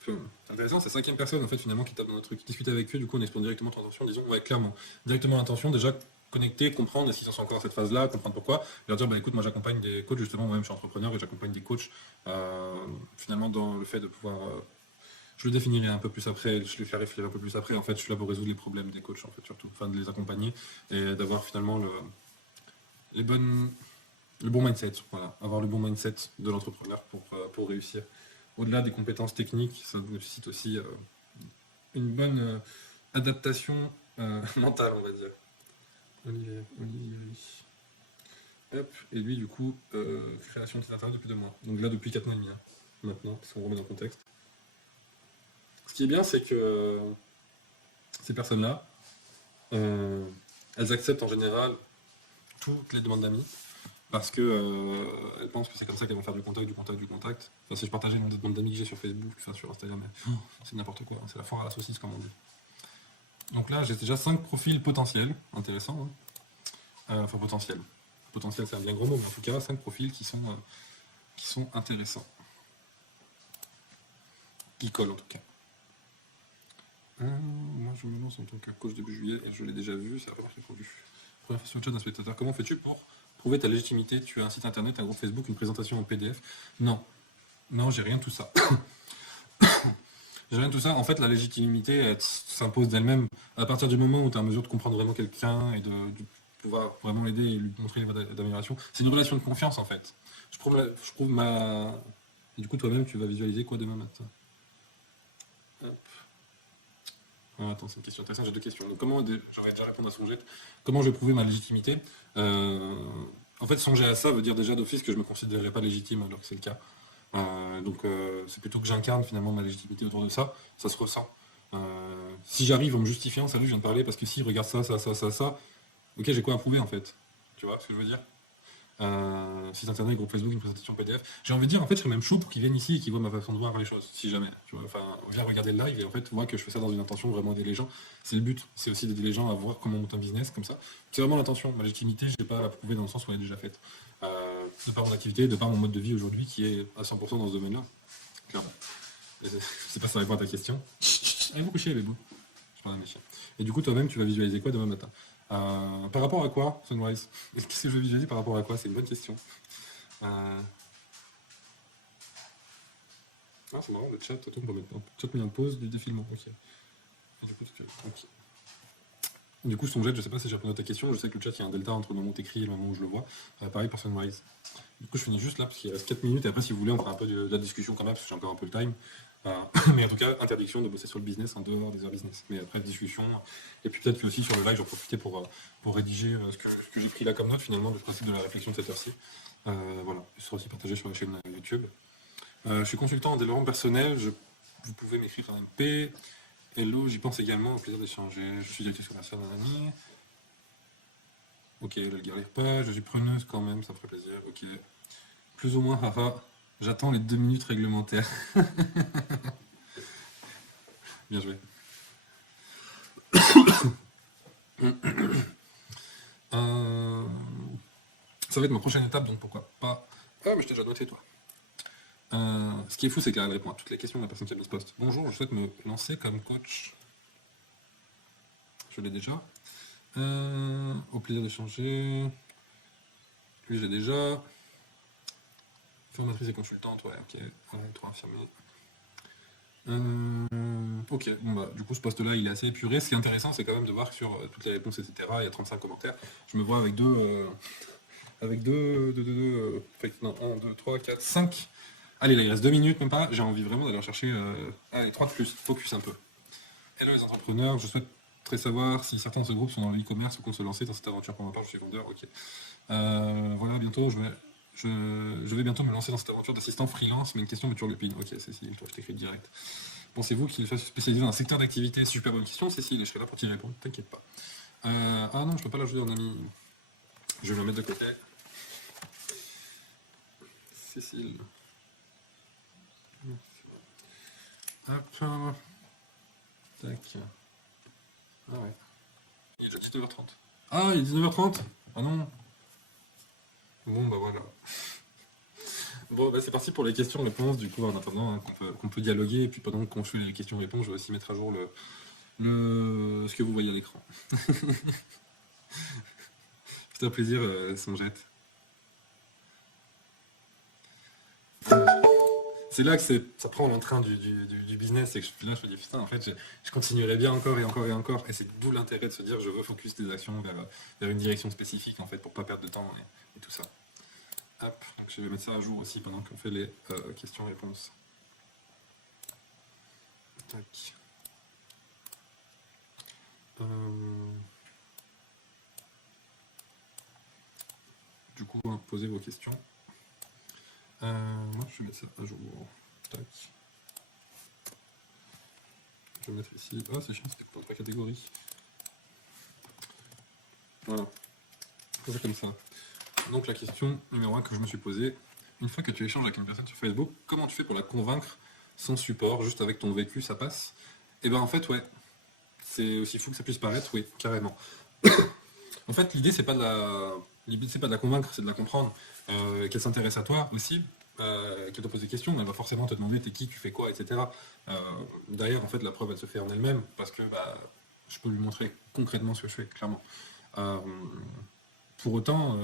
Intéressant, c'est la 5e personne en fait finalement qui tape dans notre truc. Discuter avec eux, du coup on exprime directement ton intention, disons, ouais, clairement. Directement l'intention, déjà connecter, comprendre est-ce qu'ils en sont encore à cette phase-là, comprendre pourquoi. Et leur dire, bah écoute, moi j'accompagne des coachs, justement, moi-même je suis entrepreneur et j'accompagne des coachs finalement dans le fait de pouvoir. Je le définirai un peu plus après, je les ferai réfléchir un peu plus après. En fait, je suis là pour résoudre les problèmes des coachs, en fait, surtout. Enfin, de les accompagner et d'avoir finalement le bon mindset. Voilà. Avoir le bon mindset de l'entrepreneur pour réussir. Au-delà des compétences techniques, ça nécessite aussi une bonne adaptation mentale, on va dire. Olivier. Hop. Et lui, du coup, création de site internet depuis 2 mois. Donc là, depuis 4 mois et demi. Hein. maintenant, parce qu'on remet dans le contexte. Ce qui est bien, c'est que ces personnes-là, elles acceptent en général toutes les demandes d'amis, parce que elles pensent que c'est comme ça qu'elles vont faire du contact, du contact, du contact. Enfin, si je partageais le nombre de demandes d'amis que j'ai sur Facebook, enfin sur Instagram, c'est n'importe quoi, hein, c'est la foire à la saucisse, comme on dit. Donc là, j'ai déjà 5 profils potentiels, intéressants. Hein. Enfin, potentiels. Potentiel, c'est un bien gros mot, mais en tout cas, 5 profils qui sont intéressants. Qui collent, en tout cas. Moi, je me lance en tant que coach début juillet, et je l'ai déjà vu, c'est la première fois que j'ai vu. Première fois sur le chat d'un spectateur. Comment fais-tu pour prouver ta légitimité? Tu as un site internet, un groupe Facebook, une présentation en PDF? Non. Non, j'ai rien de tout ça. J'ai rien de tout ça. En fait, la légitimité, elle s'impose d'elle-même à partir du moment où tu es en mesure de comprendre vraiment quelqu'un et de pouvoir vraiment l'aider et lui montrer les voies d'amélioration. C'est une relation de confiance, en fait. Je prouve ma... Et du coup, toi-même, tu vas visualiser quoi demain matin? Hop. Ah, attends, c'est une question intéressante. J'ai 2 questions. Donc, j'aurais déjà répondu à son jet. Comment je vais prouver ma légitimité? En fait, songer à ça veut dire déjà d'office que je me considérerais pas légitime alors que c'est le cas. Donc c'est plutôt que j'incarne finalement ma légitimité autour de ça, ça se ressent. Si j'arrive en me justifiant, salut, je viens de parler parce que si, regarde ça, ça, ça, ça, ça, ok, j'ai quoi à prouver en fait? Tu vois ce que je veux dire? Site internet, groupe Facebook, une présentation PDF. J'ai envie de dire, en fait, je serais même chaud pour qu'ils viennent ici et qu'ils voient ma façon de voir les choses, si jamais. Tu vois, enfin, viens regarder le live et en fait, vois que je fais ça dans une intention de vraiment aider les gens. C'est le but, c'est aussi d'aider les gens à voir comment on monte un business comme ça. C'est vraiment l'intention. Ma légitimité, je n'ai pas à la prouver dans le sens où elle est déjà faite. De par mon activité, de par mon mode de vie aujourd'hui qui est à 100% dans ce domaine-là. Clairement. Je sais pas si ça répond à ta question. Allez vous coucher, bébé. Je parle à mes chiens. Et du coup, toi-même, tu vas visualiser quoi demain matin? Par rapport à quoi, Sunrise? Qu'est-ce que je vais visualiser par rapport à quoi? C'est une bonne question. Ah, c'est marrant, le chat, attends, on peut mettre un chat mis en pause du défilement. Ok. Ok. Du coup, son jet, je sais pas si j'ai répondu à ta question. Je sais que le chat, il y a un delta entre le moment où t'écris et le moment où je le vois. Pareil pour Sunrise. Du coup, je finis juste là parce qu'il reste 4 minutes et après, si vous voulez, on fera un peu de la discussion quand même parce que j'ai encore un peu le time. Mais en tout cas, interdiction de bosser sur le business en dehors des heures business. Mais après, discussion. Et puis peut-être que aussi sur le live, j'en profiter pour rédiger ce que j'ai pris là comme note finalement, le principe de la réflexion de cette heure-ci. Voilà, ce sera aussi partagé sur la chaîne YouTube. Je suis consultant en développement personnel. Vous pouvez m'écrire en MP. Hello, j'y pense également, au plaisir d'échanger. Je suis directrice commerciale d'un ami. Ok, là, le galère pas. Je suis preneuse quand même, ça me ferait plaisir. Ok. Plus ou moins, haha. J'attends les 2 minutes réglementaires. Bien joué. Ça va être ma prochaine étape, donc pourquoi pas. Ah, mais je t'ai déjà noté, toi. Ce qui est fou, c'est qu'elle répond à toutes les questions de la personne qui a mis ce poste. Bonjour, je souhaite me lancer comme coach. Je l'ai déjà. Au plaisir d'échanger. Lui, j'ai déjà. Formatrice et consultante, ouais, ok. Ouais, 3 infirmiers. Ok, bon bah, du coup, ce poste-là, il est assez épuré. Ce qui est intéressant, c'est quand même de voir que sur toutes les réponses, etc., il y a 35 commentaires. Je me vois avec non, 1, 2, 3, 4, 5. Allez, là, il reste 2 minutes, même pas. J'ai envie vraiment d'aller chercher. Allez, 3 de plus, focus un peu. Hello les entrepreneurs, je souhaiterais savoir si certains de ce groupe sont dans l'e-commerce ou comptent se lancer dans cette aventure. Pour ma part, je suis vendeur, ok. Voilà, bientôt, je vais bientôt me lancer dans cette aventure d'assistant freelance, mais une question me turlupine. Ok, Cécile, toi, je t'écris direct. Pensez-vous qu'il fasse spécialiser dans un secteur d'activité? Super bonne question, Cécile, et je serai là pour t'y répondre, t'inquiète pas. Ah non, je peux pas l'ajouter en ami. Je vais me mettre de côté. Cécile. Hop. Tac. Ah ouais. Il est déjà 19h30. Ah, il est 19h30. Ah non. Bon, bah voilà. Bon, bah c'est parti pour les questions-réponses, du coup, en attendant hein, qu'on peut dialoguer, et puis pendant qu'on fait les questions-réponses, je vais aussi mettre à jour ce que vous voyez à l'écran. C'est un plaisir, son jette. C'est là que ça prend l'entrain du business, et que là, je me dis, putain, en fait, je continuerai bien encore et encore et encore, et c'est d'où l'intérêt de se dire, je veux focus tes actions vers une direction spécifique, en fait, pour pas perdre de temps et tout ça. Hop, donc je vais mettre ça à jour aussi pendant qu'on fait les questions-réponses. Tac. Du coup, posez vos questions. Moi, je vais mettre ça à jour. Tac. Je vais mettre ici. Ah, c'est chiant, c'était pour 3 catégories. Voilà. C'est comme ça. Donc la question numéro 1 que je me suis posée, une fois que tu échanges avec une personne sur Facebook, comment tu fais pour la convaincre sans support, juste avec ton vécu, ça passe? Et ben en fait, ouais, c'est aussi fou que ça puisse paraître, oui, carrément. En fait, l'idée c'est pas de la convaincre, c'est de la comprendre, qu'elle s'intéresse à toi aussi, qu'elle te pose des questions, elle va forcément te demander t'es qui, tu fais quoi, etc. Euh, D'ailleurs, en fait, la preuve, elle se fait en elle-même, parce que bah, je peux lui montrer concrètement ce que je fais, clairement. Euh, pour autant,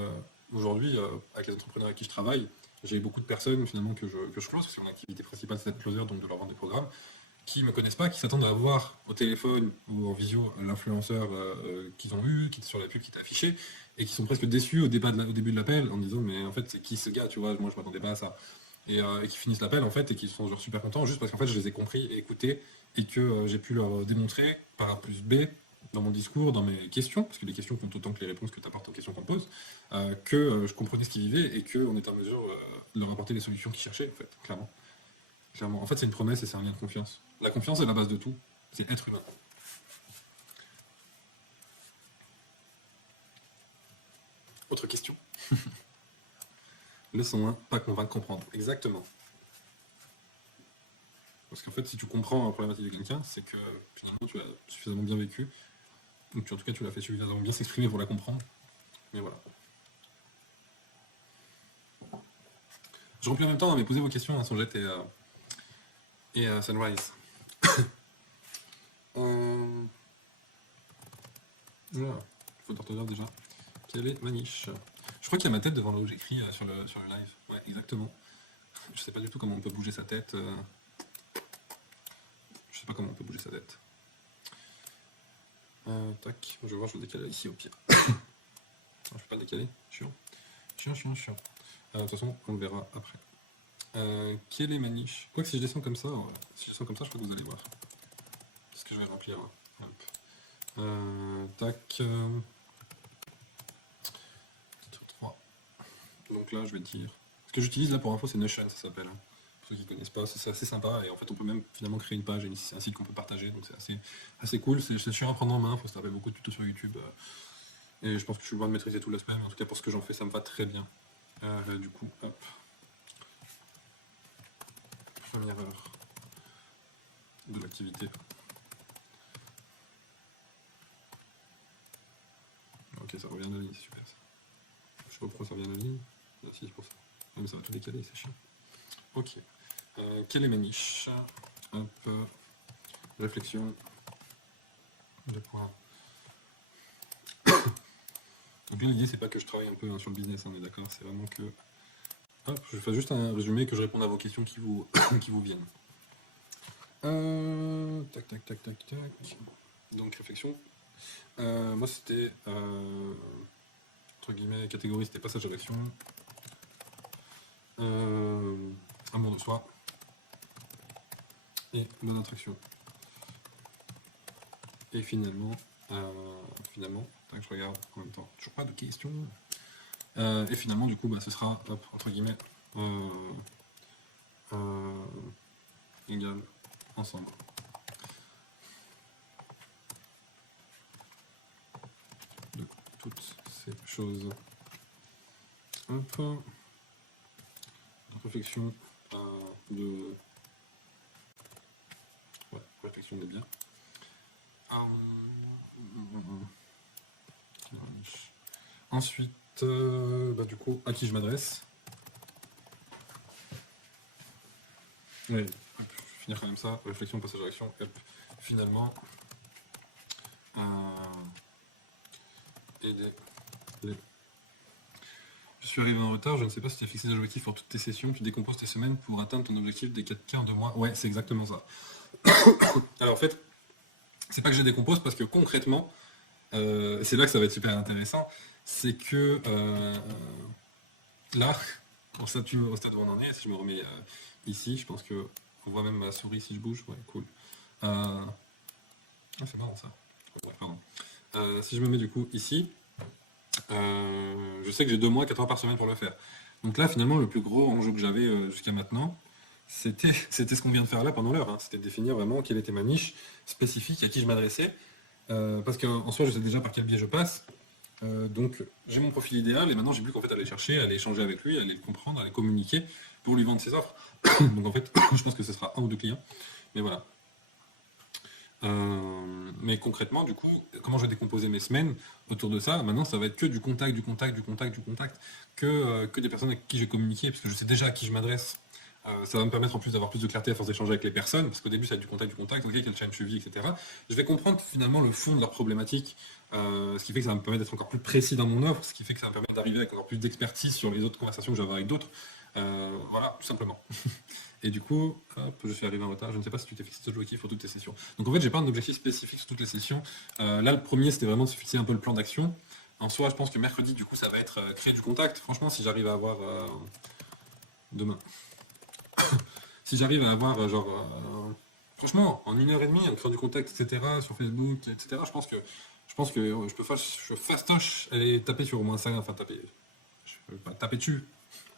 aujourd'hui, avec les entrepreneurs avec qui je travaille, j'ai beaucoup de personnes finalement que je close, parce que mon activité principale c'est d'être closer, donc de leur vendre des programmes, qui ne me connaissent pas, qui s'attendent à voir au téléphone ou en visio l'influenceur qu'ils ont eu, qui est sur la pub, qui t'a affiché, et qui sont presque déçus au début de l'appel en disant mais en fait c'est qui ce gars, tu vois, moi je m'attendais pas à ça. Et qui finissent l'appel en fait et qui sont genre super contents juste parce qu'en fait je les ai compris et écoutés et que j'ai pu leur démontrer par A plus B dans mon discours, dans mes questions, parce que les questions comptent autant que les réponses que tu apportes aux questions qu'on te pose, que je comprenais ce qu'ils vivaient et qu'on est en mesure de leur apporter les solutions qu'ils cherchaient en fait, clairement. Clairement. En fait, c'est une promesse et c'est un lien de confiance. La confiance est la base de tout. C'est être humain. Autre question. Leçon 1, pas convaincre, comprendre. Exactement. Parce qu'en fait, si tu comprends la problématique de quelqu'un, c'est que finalement tu l'as suffisamment bien vécu. Donc en tout cas, tu l'as fait suffisamment bien s'exprimer pour la comprendre. Mais voilà. Je remplis en même temps, mais posez vos questions à Songette et à Sunrise. Voilà. Faut d'orthographe déjà. Quelle est ma niche? Je crois qu'il y a ma tête devant là où j'écris sur le live. Ouais, exactement. Je sais pas du tout comment on peut bouger sa tête. Je sais pas comment on peut bouger sa tête. Tac, je vais voir, je vais le décaler ici au pire. Non, je peux pas le décaler, chiant. Chiant. De toute façon, on le verra après. Quelle est ma niche? Quoique si je descends comme ça, ouais. Si je descends comme ça, je crois que vous allez voir. Qu'est-ce que je vais remplir là? Hop. Tac. 3. Donc là, je vais dire. Ce que j'utilise là pour info, c'est Notion, ça s'appelle. Pour ceux qui ne connaissent pas, c'est assez sympa et en fait, on peut même finalement créer une page et c'est un site qu'on peut partager, donc c'est assez cool. C'est sûr à prendre en main, il faut se taper beaucoup de tutos sur YouTube. Et je pense que je suis loin de maîtriser tout l'aspect, mais en tout cas, pour ce que j'en fais, ça me va très bien. Du coup, hop. Première heure de l'activité. Ok, ça revient de la ligne, c'est super ça. Je sais pas pourquoi ça revient de la ligne. Ah, si, c'est pour ça. Ah, mais ça va tout décaler, c'est chiant. Ok. Quelle est ma niche? Hop. Réflexion. 2 points. Donc là, l'idée, c'est pas que je travaille un peu sur le business, on est d'accord, c'est vraiment que. Hop, je fais juste un résumé, que je réponde à vos questions qui vous, qui vous viennent. Tac. Donc, réflexion. Moi, c'était. Entre guillemets, catégorie, c'était passage à l'action. Amour de soi. Et bonne attraction. Et finalement, tac, je regarde en même temps, toujours pas de questions. Et finalement, du coup, bah, ce sera, hop, entre guillemets, égal, ensemble. De toutes ces choses. Hop. Réflexion de... Ouais, réflexion des biens. Ensuite, bah, du coup, à qui je m'adresse? Ouais, je vais finir quand même ça. Réflexion, passage à l'action. Hop. Finalement, aider les... Je suis arrivé en retard, je ne sais pas si tu as fixé des objectifs pour toutes tes sessions, tu décomposes tes semaines pour atteindre ton objectif des 4K en 2 mois. Ouais, c'est exactement ça. Alors en fait, c'est pas que je décompose parce que concrètement, c'est là que ça va être super intéressant, c'est que là, au stade où on en est, si je me remets ici, je pense que on voit même ma souris si je bouge, ouais, cool. Ah, c'est marrant ça. Ouais, pardon. Si je me mets du coup ici, je sais que j'ai 2 mois, 4 heures par semaine pour le faire. Donc là, finalement, le plus gros enjeu que j'avais jusqu'à maintenant, c'était ce qu'on vient de faire là pendant l'heure, hein. C'était de définir vraiment quelle était ma niche spécifique, à qui je m'adressais. Parce qu'en soi, je sais déjà par quel biais je passe. Donc, j'ai mon profil idéal et maintenant, j'ai plus qu'en fait à aller chercher, à aller échanger avec lui, à aller le comprendre, à aller communiquer pour lui vendre ses offres. Donc, en fait, je pense que ce sera un ou deux clients. Mais voilà. Mais concrètement, du coup, comment je vais décomposer mes semaines autour de ça? Maintenant, ça va être que du contact, du contact, du contact, du contact, que des personnes avec qui j'ai communiqué, parce que je sais déjà à qui je m'adresse. Ça va me permettre en plus d'avoir plus de clarté à force d'échanger avec les personnes, parce qu'au début, ça va être du contact, ok, quel challenge suivi, etc. Je vais comprendre finalement le fond de leur problématique, ce qui fait que ça va me permettre d'être encore plus précis dans mon offre, ce qui fait que ça va me permettre d'arriver avec encore plus d'expertise sur les autres conversations que j'avais avec d'autres. Voilà, tout simplement. Et du coup, hop, je suis arrivé en retard. Je ne sais pas si tu t'es fixé cet objectif pour toutes tes sessions. Donc en fait, j'ai pas un objectif spécifique sur toutes les sessions. Là, le premier, c'était vraiment de se fixer un peu le plan d'action. En soi, je pense que mercredi, du coup, ça va être créer du contact. Franchement, si j'arrive à avoir demain, si j'arrive à avoir franchement, en 1 heure et demie, en créant du contact, etc., sur Facebook, etc., je pense que je fastoche aller taper sur au moins 5, enfin taper, je peux pas taper dessus.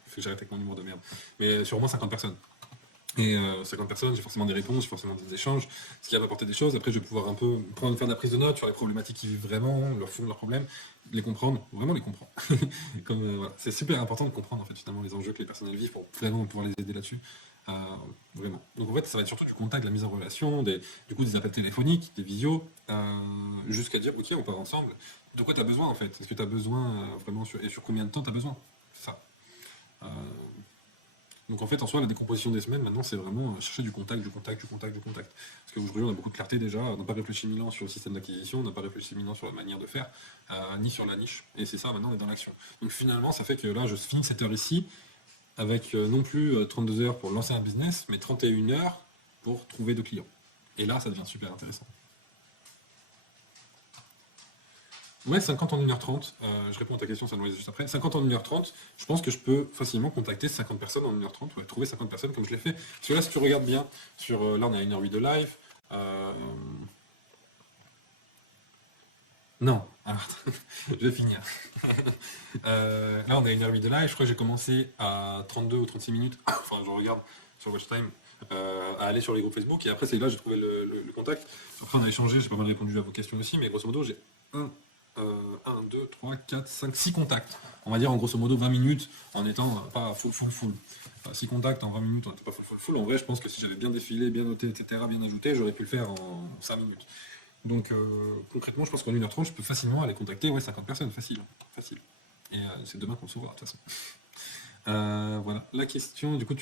Faut que j'arrête avec mon humour de merde. Mais sur au moins 50 personnes. Et 50 personnes, j'ai forcément des réponses, j'ai forcément des échanges, ce qui va m'apporter des choses. Après, je vais pouvoir un peu faire de la prise de notes sur les problématiques qu'ils vivent vraiment, leur fond de leurs problèmes, les comprendre, vraiment les comprendre. Voilà. C'est super important de comprendre en fait finalement les enjeux que les personnes vivent pour vraiment pouvoir les aider là-dessus. Euh, Vraiment. Donc en fait, ça va être surtout du contact, de la mise en relation, du coup des appels téléphoniques, des visios, jusqu'à dire ok, on part ensemble. De quoi tu as besoin en fait? Est-ce que tu as besoin vraiment et sur combien de temps tu as besoin? C'est ça. Euh, donc en fait, en soi, la décomposition des semaines, maintenant, c'est vraiment chercher du contact, du contact, du contact, du contact. Parce qu'aujourd'hui, on a beaucoup de clarté déjà, on n'a pas réfléchi 1000 ans sur le système d'acquisition, on n'a pas réfléchi 1000 ans sur la manière de faire, ni sur la niche. Et c'est ça, maintenant, on est dans l'action. Donc finalement, ça fait que là, je finis cette heure ici, avec non plus 32 heures pour lancer un business, mais 31 heures pour trouver de clients. Et là, ça devient super intéressant. Ouais, 50 en 1h30. Je réponds à ta question, ça nous laisse juste après. 50 en 1h30, je pense que je peux facilement contacter 50 personnes en 1h30, ouais, trouver 50 personnes comme je l'ai fait. Parce que là, si tu regardes bien, là on est à 1h08 de live. euh, Non, alors, je vais finir. Là on est à 1h08 de live, je crois que j'ai commencé à 32 ou 36 minutes, enfin je regarde sur Watch Time, à aller sur les groupes Facebook, et après c'est là que j'ai trouvé le contact. Après on a échangé, j'ai pas mal répondu à vos questions aussi, mais grosso modo j'ai 1, 2, 3, 4, 5, 6 contacts. On va dire en grosso modo 20 minutes en étant pas full. 6 contacts en 20 minutes, on n'était pas full. En vrai, je pense que si j'avais bien défilé, bien noté, etc., bien ajouté, j'aurais pu le faire en 5 minutes. Donc concrètement, je pense qu'en 1h30, je peux facilement aller contacter 50 personnes, facile. Facile. Et c'est demain qu'on s'ouvre, de toute façon. Voilà. La question, du coup,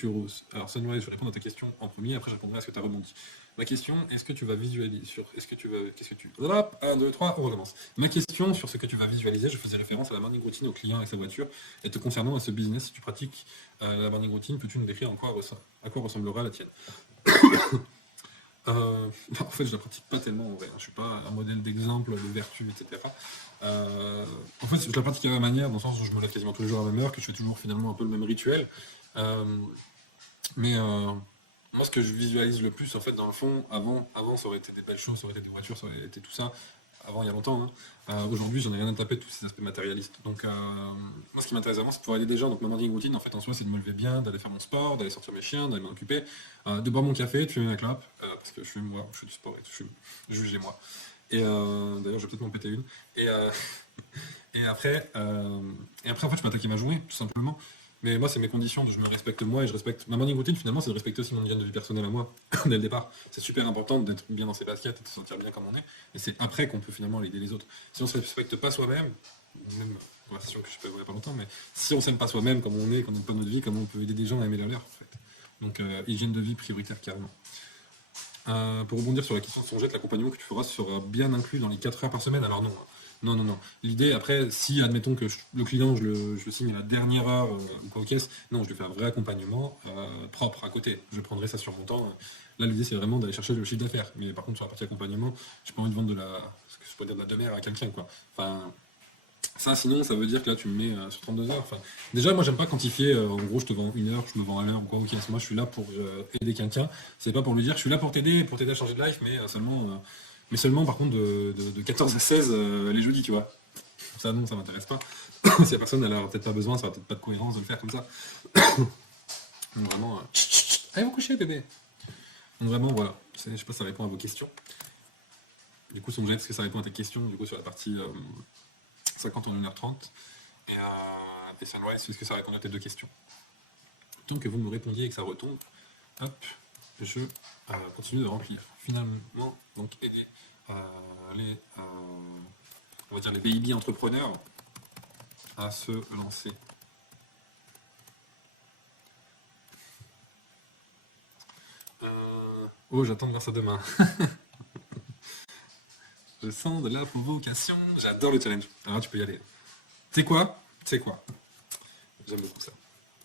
alors Sunrise, je vais répondre à ta question en premier, après je répondrai à ce que tu as rebondi. Ma question, est-ce que tu vas visualiser sur. Est-ce que tu vas. Qu'est-ce que tu. Hop, 1, 2, 3, on recommence. Ma question sur ce que tu vas visualiser, je faisais référence à la morning routine au client avec sa voiture. Et te concernant à ce business, si tu pratiques la morning routine, peux-tu nous décrire à quoi ressemblera la tienne? En fait, je la pratique pas tellement en vrai, hein. Je suis pas un modèle d'exemple de vertu, etc. En fait, je la pratique à ma manière, dans le sens où je me lève quasiment tous les jours à la même heure, que je fais toujours finalement un peu le même rituel. Euh, mais moi, ce que je visualise le plus, en fait, dans le fond, avant, ça aurait été des belles choses, ça aurait été des voitures, ça aurait été tout ça. Avant, il y a longtemps, hein. Aujourd'hui, j'en ai rien à taper de tous ces aspects matérialistes. Donc, moi, ce qui m'intéresse vraiment, c'est pouvoir aider des gens. Donc, ma morning routine, en fait, en soi, c'est de me lever bien, d'aller faire mon sport, d'aller sortir mes chiens, d'aller m'en occuper, de boire mon café, de fumer ma clope, parce que je fume moi, je fais du sport et tout, jugez-moi. Et d'ailleurs, je vais peut-être m'en péter une. Et, et après, en fait, je peux attaquer ma journée, tout simplement. Mais moi, c'est mes conditions, je me respecte moi et je respecte. Ma morning routine, finalement, c'est de respecter aussi mon hygiène de vie personnelle à moi, dès le départ. C'est super important d'être bien dans ses baskets et de se sentir bien comme on est. Et c'est après qu'on peut finalement aider les autres. Si on se respecte pas soi-même, même conversation que je peux avoir il y a pas longtemps, mais si on s'aime pas soi-même comme on est, qu'on n'aime pas notre vie, comment on peut aider des gens à aimer la leur, en fait. Donc, hygiène de vie prioritaire carrément. Pour rebondir sur la question de son jet, l'accompagnement que tu feras sera bien inclus dans les 4 heures par semaine. Alors non, non. L'idée, après, si admettons que le client, je le signe à la dernière heure ou quoi au caisse, non, je lui fais un vrai accompagnement propre à côté. Je prendrai ça sur mon temps. Là, l'idée, c'est vraiment d'aller chercher le chiffre d'affaires. Mais par contre, sur la partie accompagnement, j'ai pas envie de vendre ce que je pourrais dire de la demeure à quelqu'un, quoi. Enfin, ça, sinon, ça veut dire que là, tu me mets sur 32 heures. Enfin, déjà, moi, j'aime pas quantifier. En gros, je te vends 1 heure, je me vends à l'heure ou quoi. Ok, moi, je suis là pour aider quelqu'un. C'est pas pour lui dire, je suis là pour t'aider à changer de life, mais seulement, par contre, de 14 à 16 les jeudis, tu vois. Ça, non, ça m'intéresse pas. Si la personne, elle a peut-être pas besoin, ça va peut-être pas de cohérence de le faire comme ça. Donc, vraiment, Allez vous coucher, bébé. Donc vraiment, voilà. Je sais pas si ça répond à vos questions. Du coup, son jet, est-ce que ça répond à tes questions, du coup, sur la partie 50 en 1h30. Et Sunrise, est-ce que ça répond à tes deux questions? Tant que vous me répondiez et que ça retombe, hop, je continue de remplir. Finalement, donc aider les, on va dire les baby entrepreneurs à se lancer. Oh, j'attends de voir ça demain. Je sens de la provocation. J'adore le challenge. Alors tu peux y aller. Tu sais quoi? Tu sais quoi? J'aime beaucoup ça.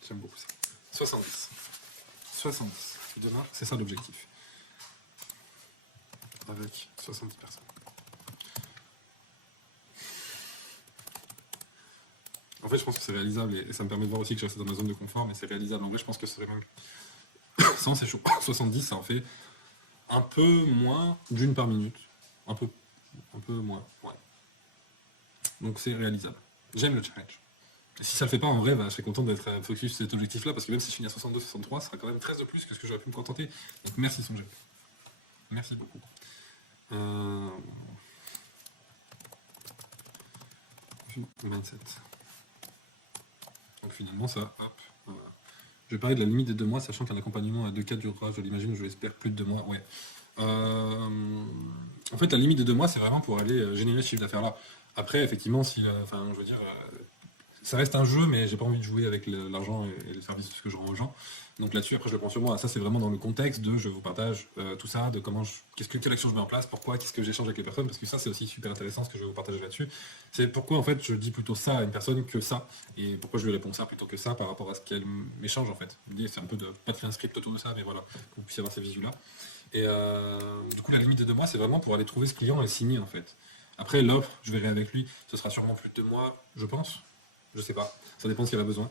J'aime beaucoup ça. 70. 70. Demain, c'est ça l'objectif. Avec 70 personnes. En fait, je pense que c'est réalisable et ça me permet de voir aussi que je reste dans ma zone de confort, mais c'est réalisable. En vrai, je pense que ce serait même 100, c'est chaud. 70, ça en fait un peu moins d'une par minute. Un peu moins, ouais. Donc c'est réalisable. J'aime le challenge. Et si ça le fait pas en vrai, je serais content d'être focus sur cet objectif-là, parce que même si je finis à 62-63, ça sera quand même 13 de plus que ce que j'aurais pu me contenter. Donc merci Sonjay. Merci beaucoup. Mindset. Donc finalement ça, hop, voilà. Je vais parler de la limite des 2 mois, sachant qu'un accompagnement à 2 cas durera, je l'imagine, je l'espère, plus de 2 mois. Ouais. En fait, la limite des 2 mois, c'est vraiment pour aller générer ce chiffre d'affaires-là. Après, effectivement, si, enfin, je veux dire, ça reste un jeu, mais j'ai pas envie de jouer avec l'argent et le service que je rends aux gens. Donc là-dessus, après, je le prends sur moi. Ça, c'est vraiment dans le contexte de je vous partage tout ça, de comment quelle action je mets en place, pourquoi, qu'est-ce que j'échange avec les personnes, parce que ça, c'est aussi super intéressant ce que je vais vous partager là-dessus. C'est pourquoi, en fait, je dis plutôt ça à une personne que ça, et pourquoi je lui réponds ça plutôt que ça par rapport à ce qu'elle m'échange, en fait. L'idée, c'est un peu de pas de faire un script autour de ça, mais voilà, que vous puissiez avoir ces visus-là. Et du coup, la limite de 2 mois, c'est vraiment pour aller trouver ce client et le signer, en fait. Après, l'offre, je verrai avec lui, ce sera sûrement plus de 2 mois, je pense. Je sais pas, ça dépend de ce qu'il a besoin.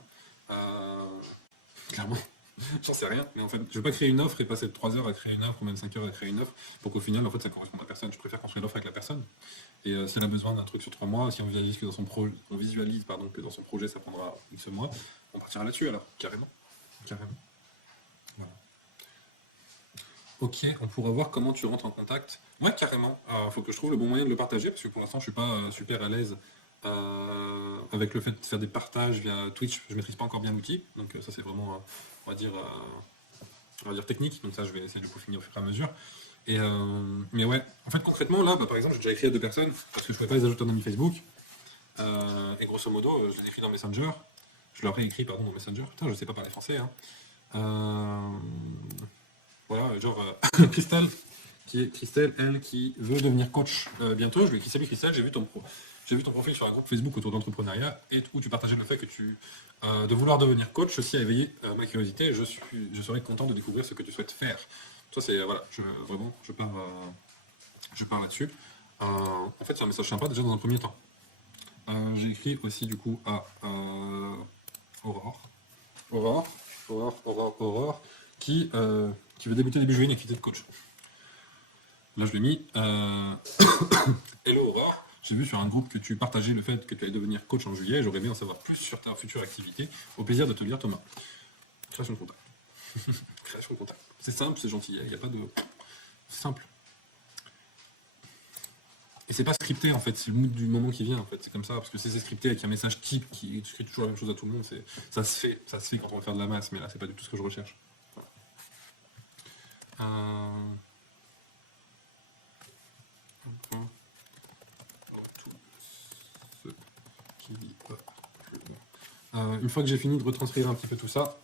Clairement, j'en sais rien, mais en fait, je vais pas créer une offre et passer de 3 heures à créer une offre ou même 5 heures à créer une offre pour qu'au final, en fait, ça corresponde à personne. Je préfère construire l'offre avec la personne. Et si elle a besoin d'un truc sur 3 mois, si on visualise que dans son, que dans son projet, ça prendra X mois, on partira là-dessus alors, carrément. Carrément. Voilà. Ok, on pourra voir comment tu rentres en contact. Ouais, carrément. Faut que je trouve le bon moyen de le partager parce que pour l'instant, je suis pas super à l'aise avec le fait de faire des partages via Twitch. Je maîtrise pas encore bien l'outil, donc ça c'est vraiment, on va dire technique. Donc ça, je vais essayer de peaufiner au fur et à mesure. Et mais ouais, en fait concrètement là, par exemple, j'ai déjà écrit à 2 personnes parce que je pouvais pas les ajouter en ami Facebook. Et grosso modo, je les écris dans Messenger. Je leur ai écrit pardon dans Messenger. Putain, je sais pas parler français. Hein. Voilà, genre Christelle, elle, qui veut devenir coach bientôt. Je lui ai écrit salut Christelle, j'ai vu ton profil sur un groupe Facebook autour d'entrepreneuriat et où tu partageais le fait que de vouloir devenir coach. Ceci a éveillé ma curiosité et je serais content de découvrir ce que tu souhaites faire. Ça c'est voilà, je pars là-dessus. En fait, c'est un message sympa déjà dans un premier temps. J'ai écrit aussi du coup à Aurore, qui veut débuter début juillet une activité de coach. Là, je l'ai mis. Hello Aurore, j'ai vu sur un groupe que tu partageais le fait que tu allais devenir coach en juillet. J'aurais aimé en savoir plus sur ta future activité. Au plaisir de te lire, Thomas. Création de contact. Création de contact. C'est simple, c'est gentil. Il n'y a pas de. C'est simple. Et c'est pas scripté en fait, c'est le mood du moment qui vient en fait. C'est comme ça, parce que c'est scripté avec un message type qui écrit toujours la même chose à tout le monde. Ça se fait quand on veut faire de la masse, mais là c'est pas du tout ce que je recherche. Une fois que j'ai fini de retranscrire un petit peu tout ça,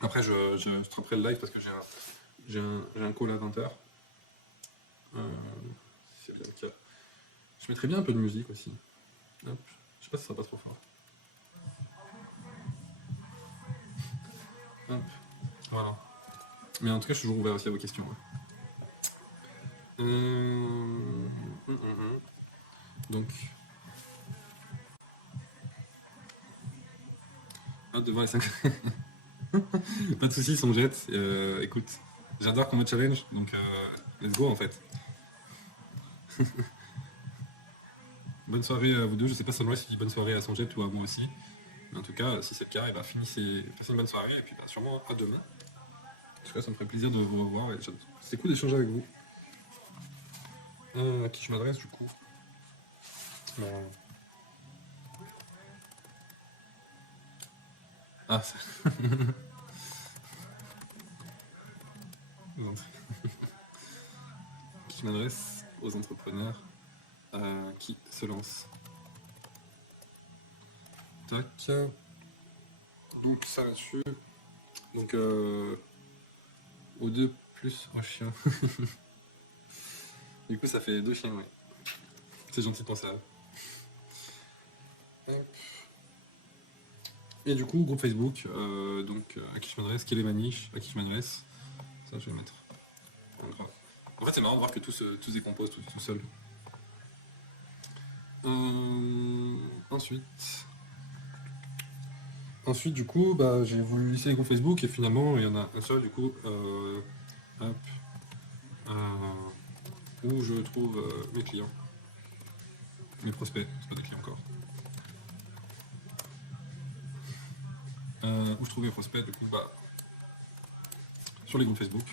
après je stopperai le live parce que j'ai un call à 20h. C'est bien le cas. Je mettrais bien un peu de musique aussi. Hop. Je sais pas si ça sera pas trop fort. Hop. Voilà. Mais en tout cas, je suis toujours ouvert aussi à vos questions. Donc. Devant les 5. Pas de soucis, son jet. Écoute, j'adore qu'on me challenge, donc let's go en fait. Bonne soirée à vous deux. Je sais pas si Sunrise dit bonne soirée à son jet ou à moi aussi. Mais en tout cas, si c'est le cas, et ben, passez une bonne soirée, et puis bah, sûrement à demain. En tout cas, ça me ferait plaisir de vous revoir. C'était cool d'échanger avec vous. À qui je m'adresse du coup? Euh, Ah, ça. Qui m'adresse aux entrepreneurs qui se lancent. Tac. Donc ça là-dessus. Donc aux deux plus un chien. Du coup ça fait 2 chiens, ouais. C'est gentil de penser à eux. Hop. Et du coup, groupe Facebook, à qui je m'adresse, quelle est ma niche, à qui je m'adresse. Ça je vais mettre. En fait c'est marrant de voir que tout se décompose tout seul. Ensuite, du coup, bah, j'ai voulu lisser les groupes Facebook et finalement, il y en a un seul, du coup, hop, où je trouve mes clients, mes prospects, c'est pas des clients encore. Où je trouve mes prospects, du coup, bah, sur les groupes Facebook.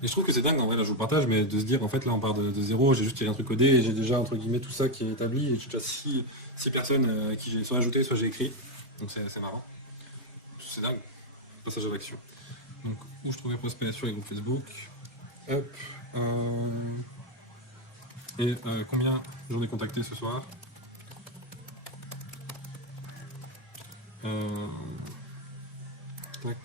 Et je trouve que c'est dingue, en vrai, là je vous partage, mais de se dire, en fait, là on part de zéro, j'ai juste tiré un truc codé et j'ai déjà, entre guillemets, tout ça qui est établi, et j'ai déjà 6 personnes qui j'ai soit ajouté, soit j'ai écrit. Donc c'est marrant. C'est dingue. Passage à l'action. Donc, où je trouve mes prospects sur les groupes Facebook. Hop. Et combien j'en ai contacté ce soir. Tac.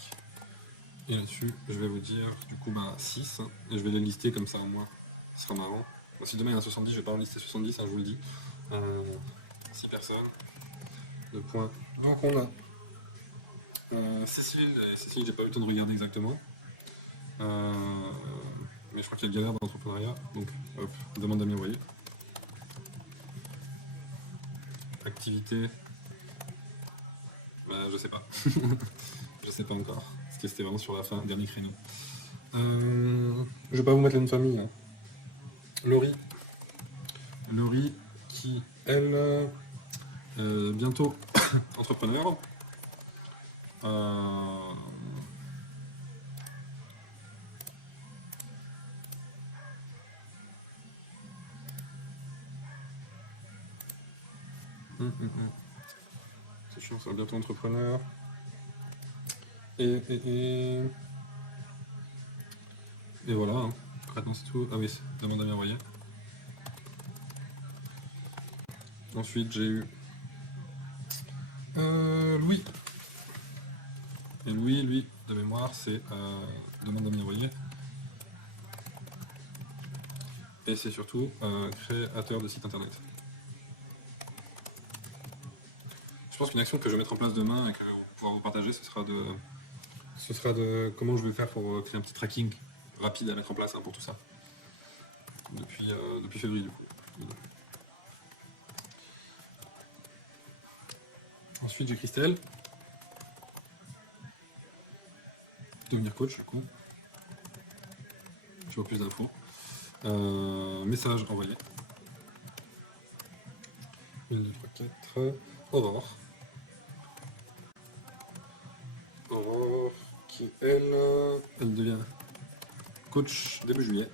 Et là-dessus, je vais vous dire, du coup, 6. Et je vais les lister comme ça, au moins. Ce sera marrant. Bon, si demain il y en a 70, je vais pas en lister 70, je vous le dis. 6 personnes. 2 points. Donc on a Cécile, j'ai pas eu le temps de regarder exactement. Mais je crois qu'il y a galère dans l'entrepreneuriat. Donc, hop, demande à m'y envoyer. Activité. Je sais pas. Je sais pas encore. Parce que c'était vraiment sur la fin, dernier créneau. Je vais pas vous mettre la même famille. Hein. Laurie, qui, elle, bientôt entrepreneur. C'est chiant, ça va bientôt entrepreneur. Et voilà. Hein. Concrètement, c'est tout. Ah oui, demande à m'y envoyer. Ensuite, j'ai eu Louis. Et Louis, lui, de mémoire, c'est demande à m'y envoyer. Et c'est surtout créateur de site internet. Je pense qu'une action que je vais mettre en place demain et que je vais pouvoir vous partager, ce sera de comment je vais faire pour créer un petit tracking rapide à mettre en place pour tout ça. Depuis février, du coup. Ensuite, j'ai Christelle. Devenir coach, du coup. Je vois plus d'infos. Message envoyé. 1, 2, 3, 4. Aurore. Aurore, qui elle devient coach début juillet.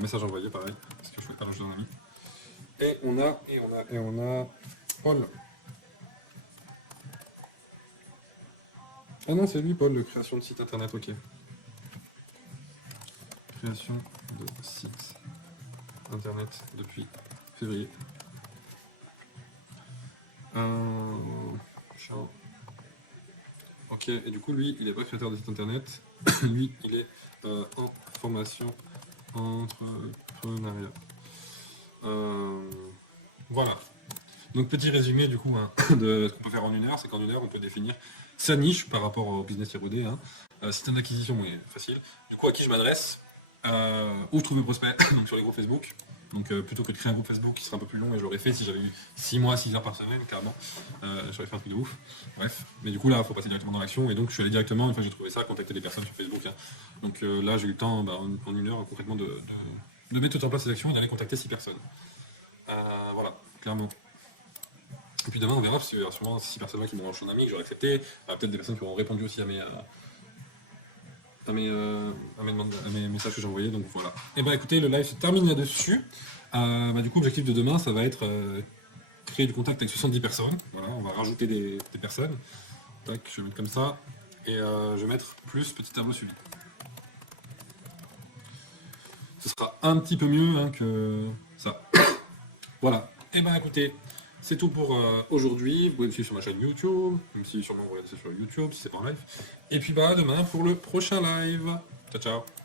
Message envoyé, pareil, parce que je ne fais pas l'âge d'un ami. Et on a Paul. Ah non, c'est lui, Paul, de création de site internet, ok. Création de site internet depuis février. Ok, et du coup, lui, il n'est pas créateur de site internet. Lui, il est en formation entrepreneuriat. Voilà. Donc, petit résumé, du coup, de ce qu'on peut faire en 1 heure, c'est qu'en 1 heure, on peut définir sa niche par rapport au business ROD. Système d'acquisition, oui, facile. Du coup, à qui je m'adresse, où je trouve mes prospects, donc sur les groupes Facebook. Donc plutôt que de créer un groupe Facebook qui serait un peu plus long, et je l'aurais fait si j'avais eu 6 mois, 6 heures par semaine, carrément, j'aurais fait un truc de ouf. Bref, mais du coup là, il faut passer directement dans l'action, et donc je suis allé directement, une fois que j'ai trouvé ça, contacter des personnes sur Facebook. Donc là, j'ai eu le temps, en 1 heure, concrètement, de mettre tout en place ces actions et d'aller contacter 6 personnes. clairement. Et puis demain, on verra, parce qu'il y aura sûrement 6 personnes qui m'ont rejoint en ami, que j'aurai accepté. Peut-être des personnes qui auront répondu aussi à mes messages que j'ai envoyés, donc voilà. Et bah écoutez, le live se termine là-dessus. Du coup, l'objectif de demain, ça va être créer du contact avec 70 personnes. Voilà, on va rajouter des personnes. Tac, je vais mettre comme ça. Et je vais mettre plus petit tableau suivi. Ce sera un petit peu mieux hein, que ça. Voilà. Et ben écoutez, c'est tout pour aujourd'hui. Vous pouvez me suivre sur ma chaîne YouTube, même si sûrement vous regardez ça sur YouTube, si c'est pas en live. Et puis bah demain pour le prochain live. Ciao ciao.